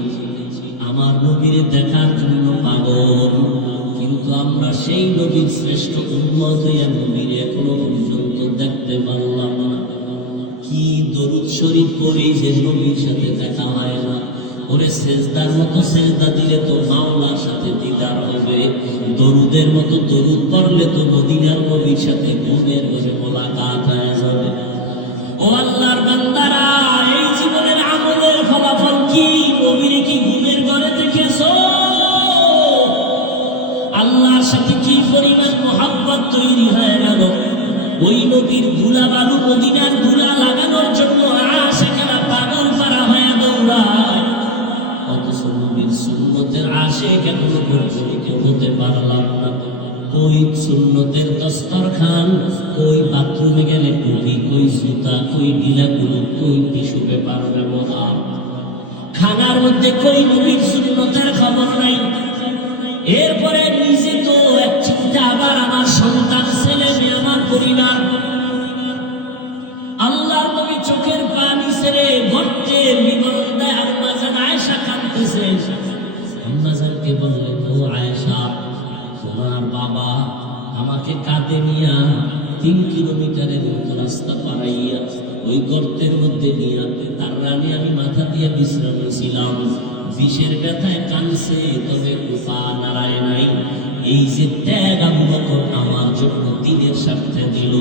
আমার নবীর দেখার জন্য পাগল। কিন্তু আমরা সেই নবীর শ্রেষ্ঠ উম্মত হইয়া নবীর এখনো পর্যন্ত দেখতে পারলাম না। কি দরুদ শরীফ পড়ি যে নবীর সাথে দেখা হয় না। ওরে সেজদার মতো সেজদা দিলে তো মাওলার সাথে দিদার হবে, দরুদের মতো দরুদ পড়লে তো মদিনার নবীর সাথে ঘুমের ঘরে মোলাকাত হয়ে যাবে। ও আল্লাহর বান্দারা, এই জীবনের আমলের ফলাফল কি? নবীর কি ঘুমের ঘরে দেখেছো? আল্লাহর সাথে কি পরিমাণ মোহাব্বত তৈরি হয়ে গেল? ওই নবীর ধুলা বালু, মদিনার ধুলা লাগানোর জন্য আশিকেরা পাগল পারা হয়ে দৌড়ায়। অথচ নবীর সুন্নতের আশিক এখনো পর্যন্ত হতে পারলাম না। কই সুন্নতের দস্তরখান, কই বাথরুমে গেলে টুপি, কই জুতা, কই ঢিলাগুলো, কই টিস্যু পেপার ব্যবহার, খানার মধ্যে কই নবীর সুন্নতের খবর নাই। এরপরে নিজে তো এক চিন্তা, আবার আমার সন্তান, ছেলে মেয়ে, আমার পরিবার। আল্লাহর নবী চোখের পানি ছেড়ে গর্তের বিবরণ দেয়। আম্মা জান আয়েশা কাঁদতেছে। আম্মা জানকে বললেন, ও আয়েশা, তোমার বাবা আমাকে কাঁধে নিয়া 3 কিলোমিটারের মতো রাস্তা পাড়াইয়া ওই গর্তের মধ্যে নিয়া তার রানে আমি মাথা দিয়ে বিশ্রাম নিয়েছিলাম। বিষের ব্যথায় কানছে, তবে পা নাড়ায় নাই। এই যে ত্যাগ আবু বকর আমার জন্য দিনের সাথে দিল,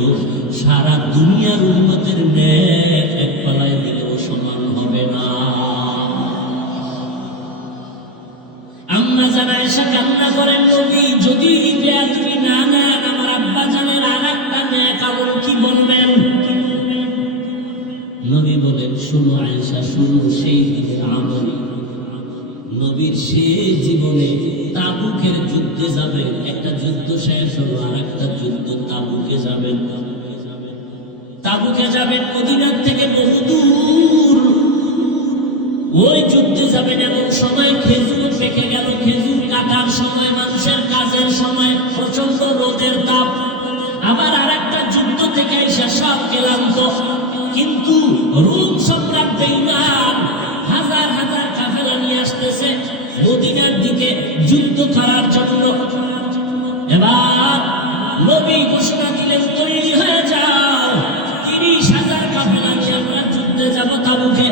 সারা দুনিয়ার উম্মতের নেক এক পালায় দিলেও সমান হবে না। আম্মা জান আয়েশা কান্না করেন, নবী যদি তুমি না নেন, আমার আব্বা জানের আর একটা নেক আমল কি বলবেন? নবী বলেন, শুনো আয়েশা, শুনো, সেই দিনের আমল নবীর শেষ জীবনে তাবুকের যুদ্ধে যাবেন। একটা যুদ্ধ শেষ হলো, আর একটা যুদ্ধ তাবুকে যাবেন। তাবুকে যাবেন মদিনার থেকে বহুদূর, ওই যুদ্ধে যাবেন। এমন সময় খেজুর পেকে গেল, খেজুর কাটার সময়, মানুষের কাজের সময়, প্রচন্ড রোদের তাপ। আবার আর একটা যুদ্ধ থেকে এসে সব ক্লান্ত, কিন্তু রোম সম্রাট বেঈমান হাজার হাজার কাফেলা নিয়ে আসতেছে মদিনার দিকে যুদ্ধ করার জন্য। এবার নবী ঘোষণা দিলেন, তৈরি হয়ে যাও, 30,000 কাফেলা নিয়ে আমরা যুদ্ধে যাব তাবুকে।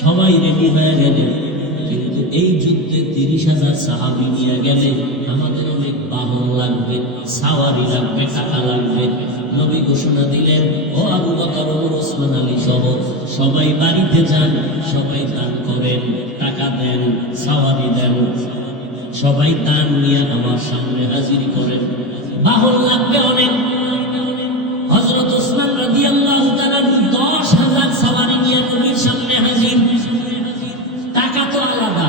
সবাই রেডি হয়ে গেলেন, কিন্তু এই যুদ্ধে 30,000 সাহাবী নিয়ে গেলে আমাদের অনেক বাহন লাগবে, সাওয়ারি লাগবে, টাকা লাগবে। নবী ঘোষণা দিলেন, ও আবু বকর, ওমর, ওসমান আলী সহ সবাই বাড়িতে যান, সবাই দান করেন, টাকা দেন, সাওয়ারি দেন, সবাই দান নিয়ে আমার সামনে হাজির করেন। বাহন লাগবে অনেক। হযরত ওসমান রাদিয়াল্লাহু তাআলা 10,000 সাওয়ারি নিয়ে নবীর সামনে হাজির। টাকা তো আলাদা,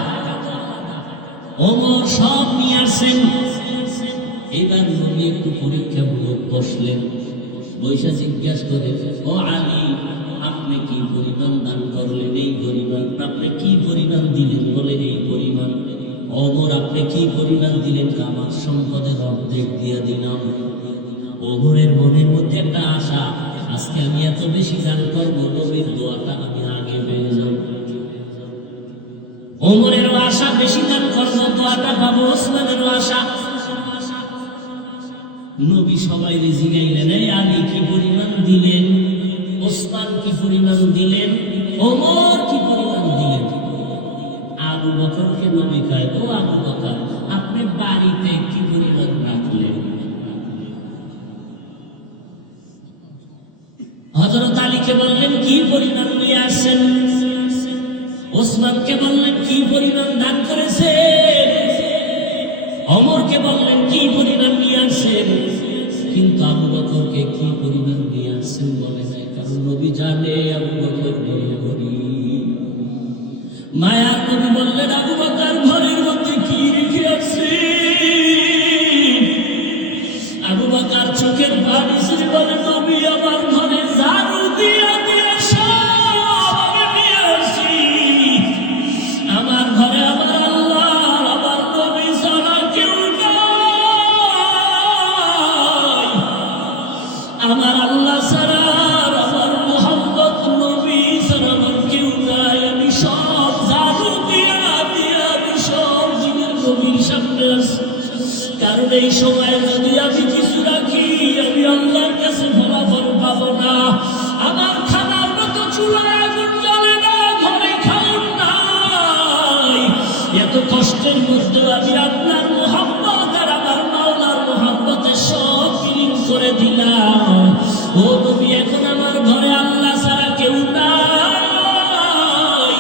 ওমর সব নিয়ে আসেন। এবার নবী একটু পরীক্ষামূলক বসলেন, বৈশা জিজ্ঞাসা করে, ও আলী, আপনি কি পরিমাণ দান করলেন? এই পরিমাণ। আপনি কি পরিমাণ দিলেন? বলেন এই পরিমাণ। ওমর, আপনি কি পরিমাণ দিলেন? আমার সম্পদের অর্ধেক দিয়ে দিলাম। ওমরের মনের মধ্যে একটা আশা, আজকে আমি এত বেশি দান করবো, নবীর দোয়াটা আমি আগে পেয়ে যাব। ওমরেরও আশা, বেশি দান করবো, দোয়াটা পাবো। ওসমানেরও আশা। নবী সবাই জিগাইলেন, এই আলী কি পরিমাণ দিলেন? ওসমান কি পরিমাণ দিলেন? ওমর কি পরিমাণ দিলেন? আবু বকরকে নবী কয়, ও আবু বকর, আপনি বাড়িতে কি পরিমাণ রাখলেন? হযরত আলীকে বললেন, কি পরিমাণ নিয়ে আসেন? ওসমানকে বললেন, কি পরিমাণ দান করেছেন? ওমরকে বললেন, কি পরিমাণ নিয়ে আসেন? কিন্তু আবু বকরকে কি পরিমাণ নিয়ে আসেন বলে নাই, কারণ নবী জানে আবু বকর গরিব। মায়ার নবী বললেন, আবু বকর ঘরের মধ্যে কি রেখে আসছেন? আবু বকর চোখের পানি ছেড়ে বলে, নবী, আমার ঘরে ঝাড়ু দিয়া দিয়া সব আমি নিয়ে আসি। আমার ঘরে আমার নবীর সামনে আছে। কারণ এই সময় যদি আমি কিছু রাখি, আমি আল্লাহর কাছে ফলাফল পাবো না। আমার খানার মতো চুলায় আগুন জ্বলে না, ঘরে খাওয়ার নাই। এত কষ্টের মধ্যে আমি আপনার মোহাম্মত আর আমার মাওলার মোহাম্মতে সব বিলীন করে দিলাম। ও নবী, এখন আমার ঘরে আল্লাহ ছাড়া কেউ নাই।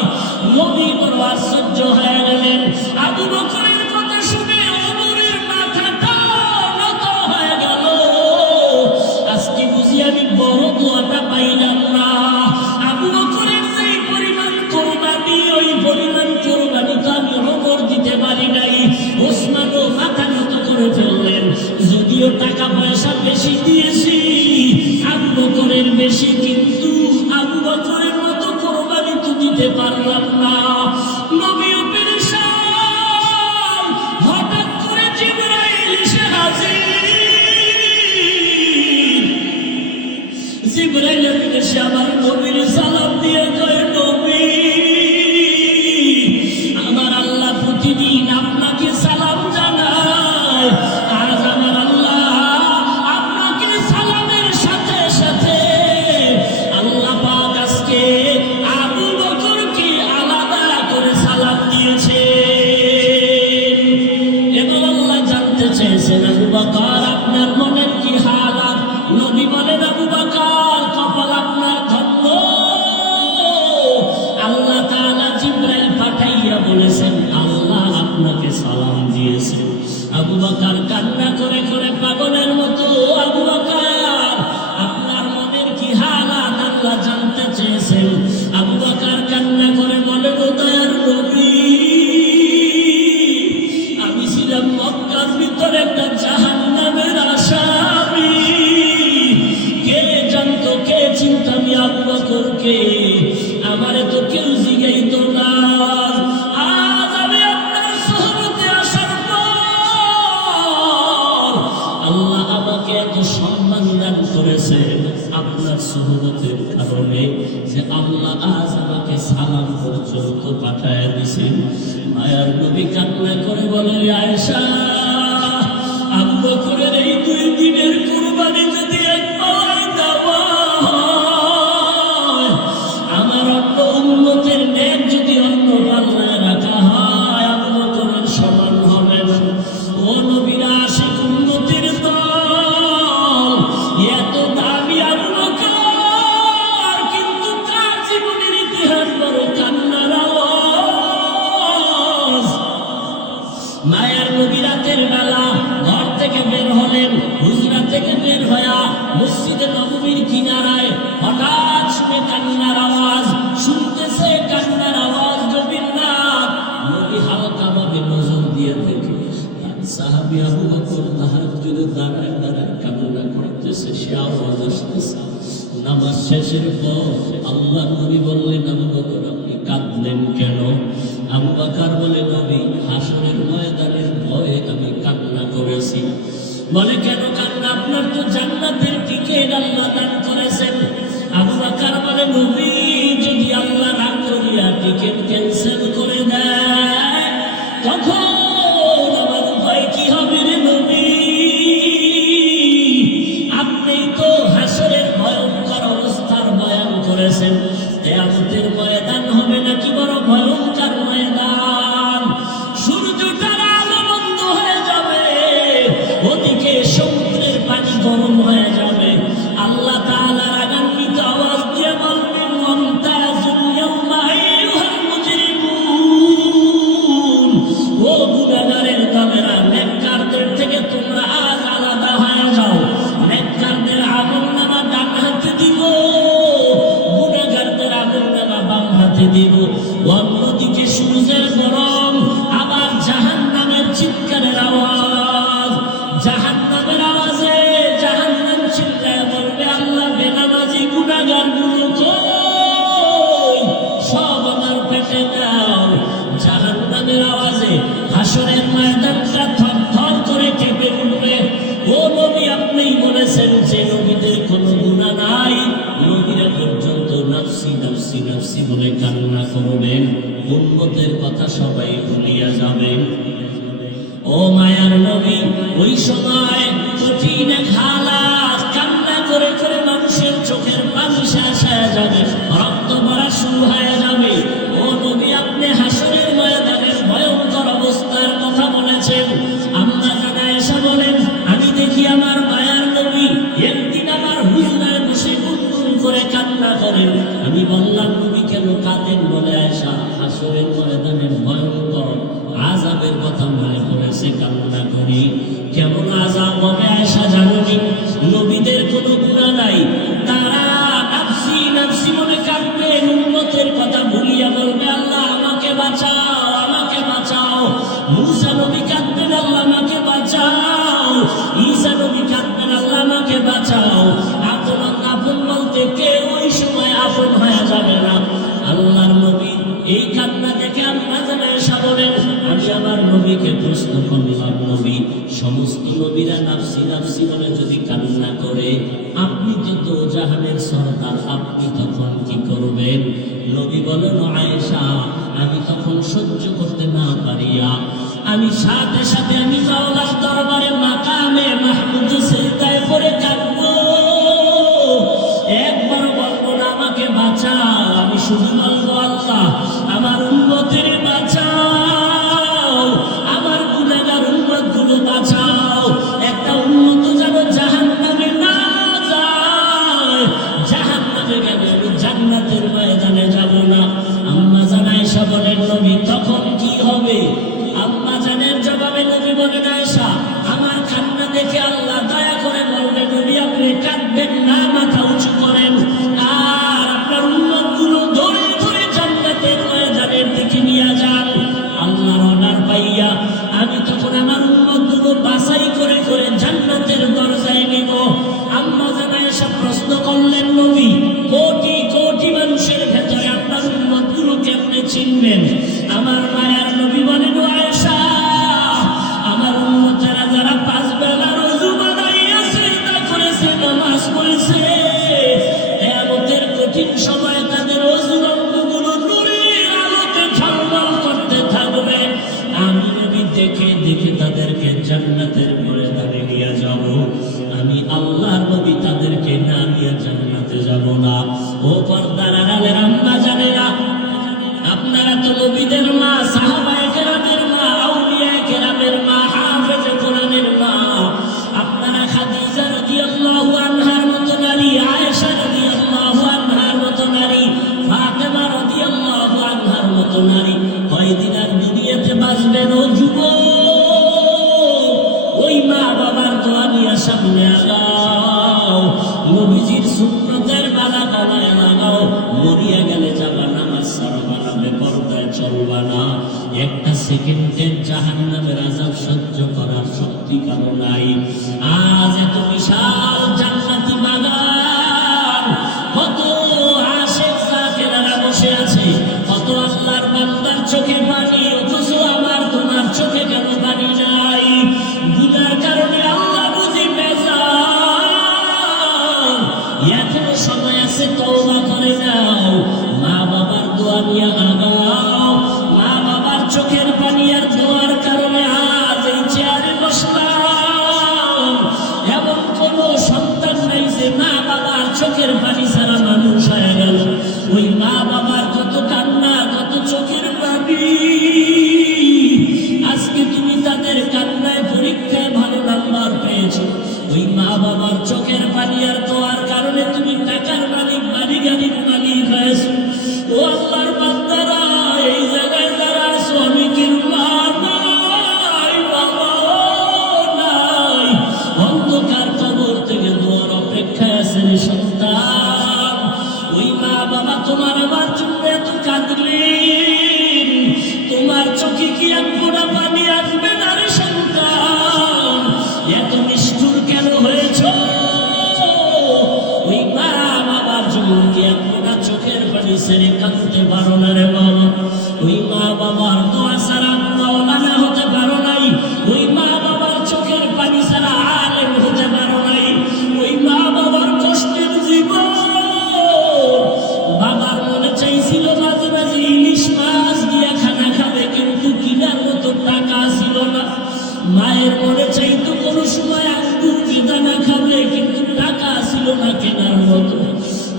নবী বড় আশ্চর্য হয়ে গেলেন। আবু বকরের কথা শুনে ওমরের মাথাটা নত হয়ে গেল। আজকে বুঝি আমি বড় দোয়াটা পাইলাম না। আবু বকরের যে পরিমাণ কোরবানি, ওই পরিমাণ কোরবানি তো আমি ওমর দিতে পারি নাই। ওসমানও মাথা নত করে ফেললেন। যদিও টাকা পয়সা বেশি দিয়েছি, আবু বকরের বেশি, কিন্তু আবু বকরের মতো কোরবানি তো দিতে পারলাম না। নবীও পেরেশান। হঠাৎ করে জিবরাইল এসে হাজির। জিবরাইল এসে আমার নবীর সালাম দিয়ে কয়, নবী, আমার আল্লাহ প্রতিদিন আপনাকে সালাম জানায়। আজ আমার আল্লাহ আপনাকে সালামের সাথে সাথে আল্লাহ পাক আজকে আবু বকরকে আলাদা করে সালাম দিয়েছে। এবং আল্লাহ জানতে চেয়েছেন, আবু বকর আপনার মনের কি হালাত? নবী বলেন, আবু বকর, কপাল আপনার ধন্য। আল্লাহ তাআলা জিবরাইল পাঠাইয়া বলেছেন, আল্লাহ আপনাকে সালাম দিয়েছে। আবু বকর কান্না করে করে পাগলের মতো, আবু বকর আপনার মনের কি হালাত আল্লাহ জানতে চেয়েছেন। আবু বকর কান্না করে বলে, ও দয়ার নবী, আমি ছিলাম মক্কার ভিতরে একটা জাহান্নামের আসামি। কে জানতো, কে চিন্তা আমি আবু বকরকে? আমারে তো কেউ জিগাইতো না। আজ আমি আপনার সোহবতে আসার পর আল্লাহ আমাকে এত সম্মান দান করেছে আপনার সোহবতের কারণে, যে আল্লাহ আজ আমাকে সালাম পর্যন্ত পাঠায় দিছেন। মায়ার নবী কান্না করে বলে, আয়েশা, আবু বকরের এই 2 দিনের কুরবানি যদি একবার দেওয়া হয়, আমার অন্য উম্মতের নেক যদি অন্য পাল্লায় রাখা হয়, আবু বকরের সমান হবে না। ও নবীরা, আশিক উম্মতের দল, এত দামি আবু বকর, কিন্তু তার জীবনের ইতিহাস বড় কান্নার আওয়াজ। মায়ের নবী রাতের বেলা ঘর থেকে বের হলেন। হুজরা থেকে বের হইয়া মসজিদে নববীর কিনারায় হঠাৎ শুনে কান্নার আওয়াজ। শুনতেছে কান্নার আওয়াজ, গভীর রাত। নবী হালকা ভাবে নজর দিয়ে দেখে সাহাবী আবু বকর তাহাজ্জুদে দাঁড়ায় দাঁড়ায় কান্না করতেছে। সে আওয়াজ আসতেছে। নামাজ শেষের পর আল্লাহ নবী বললেন, আবু বকর, আপনি কাঁদলেন কেন? আবু বকর বলে, নবী, হাসরের ময়দানের ভয়ে আমি কান্না করেছি। বলে, কেন কান্না? আপনার তো জান্নাতের টিকিট আল্লাহ দান করেছেন। আবু বকর বলে, নবী, যদি আল্লাহ রাগ করিয়া টিকিট ক্যান্সেল করে দেয়, তখন আমার উপায় কি হবে রে নবী? আপনি তো হাসরের ভয়ঙ্কর অবস্থার বয়ান করেছেন। কিয়ামতের ময়দান হবে নাকি বড় ভয়ঙ্কর ময়দান। সূর্যটার আলো বন্ধ হয়ে যাবে, ওদিকে সমুদ্রের পানি গরম হয়ে যাবে। আল্লাহ তাআলা রাগান্বিত আওয়াজ দিয়ে বলবেন, মুমতাজুল ইয়াউমা আইয়ুহাল মুজরিমুন। ও গুনাহগারের দলেরা, নেককারদের থেকে তোমরা আজ আলাদা হয়ে যাও। নেককারদের আমলনামা ডান হাতে দিব, গুনাহগারদের আমলনামা বাম হাতে দিব। অন্যদিকে সূর্যের গরম, আবার জাহান্নামের চিৎকারের আওয়াজ। জাহান্নামের আওয়াজে জাহান্নাম চিল্লায় বলবে, আল্লাহ, বেনামাজি গুনাহগার গুলো কই? সব আমার পেটে দাও। জাহান্নামের আওয়াজে হাসরের ময়দানটা থরথর করে কেঁপে উঠবে। ও নবী, আপনিই বলেছেন যে নবীদের কোনো গুনাহ নাই। নবীরা পর্যন্ত নাফসি নাফসি নাফসি বলে কান্না করবেন। উম্মতের কথা সবাই ভুলিয়া যাবেন। ও মায়ার নবী, ওই সময় কঠিন এক হালাত, কান্না করে করে মানুষের চোখের পানি শেষ হয়ে যাবে, রক্ত পড়া শুরু হয়ে যাবে। ও নবী, আপনি হাসরের ময়দানের ভয়ঙ্কর অবস্থার কথা বলেছেন। আম্মা জান আয়েশা বলেন, আমি দেখি আমার মায়ার নবী একদিন আমার হুজরায় বসে গুনগুন করে কান্না করেন। আমি বললাম, নবী কেন কাঁদেন? বলে, আয়েশা, হাসরের ময়দানের ভয়ঙ্কর আযাবের কথা মনে পড়েছে, কান্না করি। কেমন আযাব হবে আয়েশা জানেন? নবীদের কোনো গুনাহ নাই, তারা নাফসি নাফসি মনে কাঁদবেন, উম্মতের কথা ভুলিয়া বলবে, আল্লাহ আমাকে বাঁচাও, আমাকে বাঁচাও। মূসা নবী কাঁদবেন, আল্লাহ আমাকে বাঁচাও। ঈসা নবী কাঁদবেন, আল্লাহ আমাকে বাঁচাও। আপন আপন বলতে কেউ ওই সময় আপন হয়ে যাবে না। আল্লাহর নবী এই কান্না দেখে আম্মা জান আয়েশা বলেন, আমি আমার নবীকে প্রশ্ন করলাম, নবী, সমস্ত নবীরা নাফসি নাফসি বলে যদি কান্না করে, আপনি তো দোজাহানের সরদার, আপনি তখন কি করবেন? নবী বলেন, আয়েশা, আমি তখন সহ্য করতে না পারিয়া আমি সাথে সাথে আমি মাওলার দরবারে মাকামে মাহমুদ সিজদায় পড়ে কাঁদবো। একবার বলবো না আমাকে বাঁচাও, আমি শুধু বলবো, আল্লাহ আমার উম্মতের বাঁচাও, আমার গুনাহগার উম্মতগুলো বাঁচাও। একটা উম্মত যেন জাহান্নামে না যায়, জাহান্নামে গেলে আমি জান্নাতের ময়দানে যাব না। আম্মা জান আয়েশা বলেন, নবী তখন কি হবে? আম্মা জানের জবাবে নবী বলেন, আয়েশা, আমার কান্না দেখে আল্লাহ দয়া করে বলবে, নবী আপনি কাঁদবেন না, মাথা উঁচু করেন, আর আপনার উম্মতগুলো ধরে ধরে জান্নাতের ময়দানের দিকে নিয়ে যান। আল্লাহর অর্ডার পাইয়া আমি তখন আমার উম্মতগুলো বাছাই করে করে জান্নাতের দরজায় নিব। আম্মা জান আয়েশা প্রশ্ন করলেন, নবী কোটি কোটি মানুষের ভেতরে আপনার উম্মতগুলো কেমনে চিনবেন? আমার মায়ার নবী বলেন, আয়েশা, আমার উম্মতেরা যারা পাঁচ বেলার ওযু বানাইয়াছে, তা করেছে, নামাজ পড়েছে, কিয়ামতের কঠিন সময় তাদের ওযুর অঙ্গগুলো নূরের আলোতে ঝলমল করতে থাকবে। আমি নবী দেখে দেখে তাদেরকে জান্নাতের ময়দানে নিয়ে যাব। আমি আল্লাহর নবী তাদেরকে না নিয়ে জান্নাতে যাব না। ও পর্দার আড়ালের আম্মা জানেরা, আপনারা তো নবীদের মা, সাহাবায়ে কেরামের মা, আউলিয়ায়ে কেরামের মা, হাফেজে কোরআনের মা। আপনারা খাদিজা রাদিয়াল্লাহু আনহার মতো নারী, আয়েশা রাদিয়াল্লাহু আনহার মতো নারী, ফাতেমা রাদিয়াল্লাহু আনহার মতো নারী কয়দিন আর দুনিয়াতে বাঁচবেন? ও যুবক, ওই মা বাবার দোয়া নিয়ে সামনে আগাও, নবীজির সুন্নতের বালা গলায় লাগাও। মরিয়া গেলে যাবা, নামাজ ছাড়বা না, বেপরদায় চলবা না। একটা সেকেন্ডের জাহান্নামের আযাব সহ্য করার শক্তি কারো নাই। আজ এত বিশাল জান্নাতি বাগান, কত আশিক জাকিরারা বসে আছে, কত আল্লাহর বান্দার চোখে পানি, অথচ আমার তোমার চোখে কেন পানি নাই? গুনার কারণে আল্লাহ বুঝি বেজার। এখনো সময় আছে, তওবা করে নাও, মা বাবার দোয়া নিয়ে আগাও। মা বাবার চোখের পানি আর দোয়ার কারণে আজ এই চেয়ারে বসলাম। এমন কোন সন্তান নাই যে মা বাবার চোখের পানি ছাড়া মানুষ হয়ে গেল। ওই মা বাবার কত কান্না, কত চোখের পানি, আজকে তুমি তাদের কান্নায় পরীক্ষায় ভালো নাম্বার পেয়েছো। ওই মা বাবার চোখের পানি আর দোয়ার কারণে তুমি টাকার মালিক, বাড়ি গাড়ির মালিক হয়েছো। ও আল্লাহর বান্দারা, এই জায়গায় যারা আছো, অনেকের মা নাই, বাবা নাই, অন্ধকার কবর থেকে দোয়ার অপেক্ষায় আছেন সন্তান। ওই মা বাবা তোমার আমার জন্য এত কাঁদলেন, তোমার চোখে কি এক ফোঁটা পানি আসবে না রে সন্তান? এত নিষ্ঠুর কেন হয়েছ? মায়ের মনে চাইতো কোনো সময় আঙ্গুর বেদানা খাবে, কিন্তু টাকা ছিল না কেনার মতো।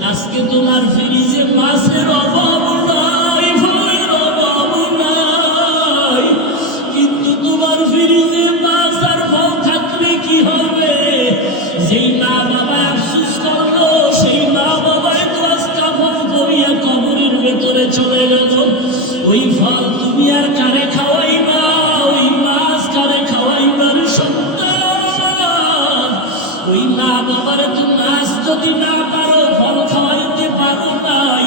আজকে তোমার ফ্রিজে মাছের অভাব নাই, ফলের অভাব নাই, কিন্তু তোমার ফ্রিজে মাছ আর ফল থাকলে কি হবে? যেই মা বাবা আফসোস করলো, সেই মা বাবায় তো আজকে ফল করিয়া কবরের ভেতরে চলে গেল। ওই ফল তুমি আর কারে খাওয়াইবা? ওই মাছ কারে খাওয়াইবার সন্তান? ওই মা বাবার তো মাছ যদি না পারো, ফল খাওয়াইতে পারো নাই,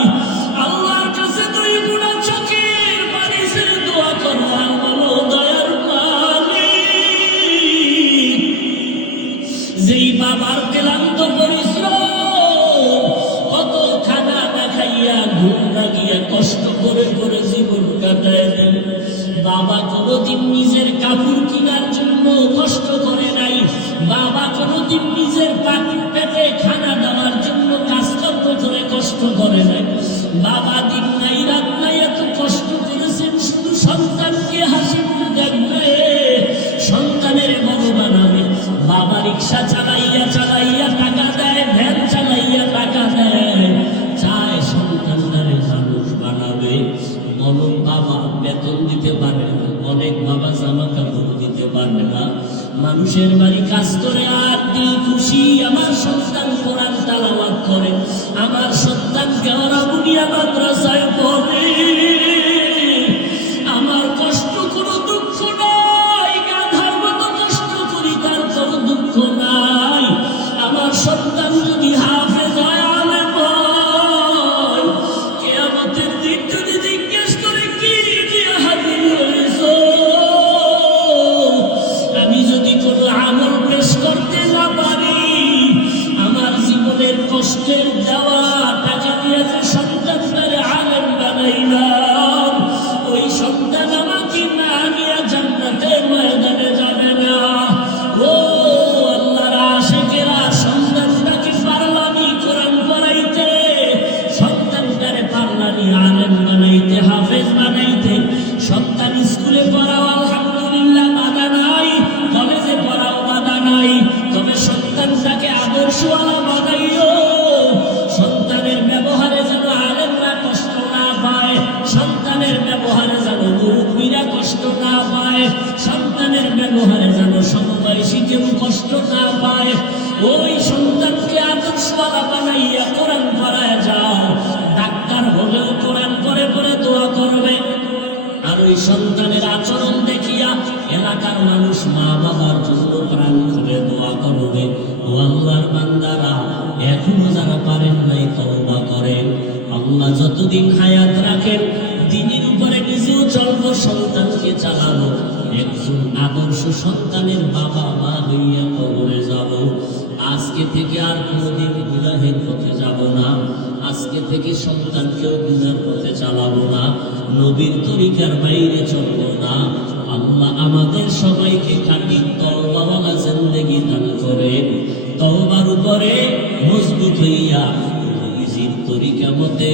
আল্লাহর কাছে দুই গুণা চোখের পানি ছেড়ে দোয়া করো, আর বলো দয়ার মালিক, যেই বাবার ক্লান্ত পরিশ্রম, কত খানা না খাইয়া ঘুম না গিয়া কষ্ট করে করে জীবন কাটায় দেন। বাবা কোনোদিন নিজের কাপড় কেনার জন্য কষ্ট করে নাই, বাবা কোনোদিন নিজের পেটে খানা দেওয়ার জন্য কাজকর্ম করে কষ্ট করে নাই। বাবা দিন নাই রাত নাই এত কষ্ট করেছেন শুধু সন্তানকে হাসি মুখ দেখবে, সন্তানের বড় বানাবে। বাবা রিক্সা চালাইয়া চালাইয়া টাকা দেয়, ভ্যান চালাইয়া টাকা দেয়, চায় সন্তানটারে মানুষ বানাবে। অনেক বাবা বেতন দিতে পারে না, অনেক বাবা জামা কাপড় দিতে পারে না, মানুষের বাড়ি কাজ করে আর দিল খুশি আমার সন্তান কোরআন তেলাওয়াত করে, আমার সন্তানকে ওরা বুনিয়া মাদ্রাসায় পড়ে, আমার কষ্ট কোনো দুঃখ নাই, গাধার মতো কষ্ট করি তার কোনো দুঃখ নাই। আমার সন্তান যদি হাফেজ হয়, আলেম হয়, কিয়ামতের দিন যদি জিজ্ঞেস করে কি দিয়ে হাফেজ হয়েছো, আমি যদি কোনো আমল পেশ করতে না পারি, আমার জীবনের কষ্টের দেওয়া টাকা দিয়ে যে সন্তানটারে আলেম বানাইলাম, ওই সন্তান আমাকে না নিয়ে জান্নাতের ময়দানে যাবে না। ও আল্লাহর আশিকেরা, সন্তানটাকে পারলামি কোরআন পড়াইতে, সন্তানটারে পারলামি আলেম বানাইতে, হাফেজ বানাইতে। সন্তান স্কুলে পড়াও আলহামদুলিল্লাহ বাধা নাই, কলেজে পড়াও বাধা নাই, তবে সন্তানটাকে আদর্শওয়ালা বানাইও। সন্তানের ব্যবহারে যেন আলেমরা কষ্ট না পায়, সন্তানের ব্যবহারে যেন মুরব্বীরা কষ্ট না পায়, সন্তানের ব্যবহারে যেন সমবয়সী কেউ কষ্ট না পায়। ওই সন্তানকে আদর্শওয়ালা বানাইয়া কোরআন পড়ায় যাও, ডাক্তার হলেও কোরআন পড়ে পড়ে দোয়া করবে। আর ওই সন্তানের আচরণ দেখিয়া এলাকার মানুষ মা বাবার জন্য প্রাণ খুলে দোয়া করবে। ও আল্লাহর বান্দারা, এখনো যারা পারেন নাই তওবা করেন। আল্লাহ যতদিন হায়াত রাখেন, দিনের উপরে নিজেও চলবো, সন্তানকে চালাবো, একজন আদর্শ সন্তানের বাবা মা হইয়া কবরে যাব। আজকে থেকে আর কোনোদিন গুনাহের পথে যাব না, আজকে থেকে সন্তানকেও গুনার পথে চালাবো না, নবীর তরিকার বাইরে চলবো না। আল্লাহ আমাদের সবাইকে খাঁটি তওবাওয়ালা জিন্দেগি দান করে, তওবার উপরে মজবুত হইয়া নবীজির তরিকা মতে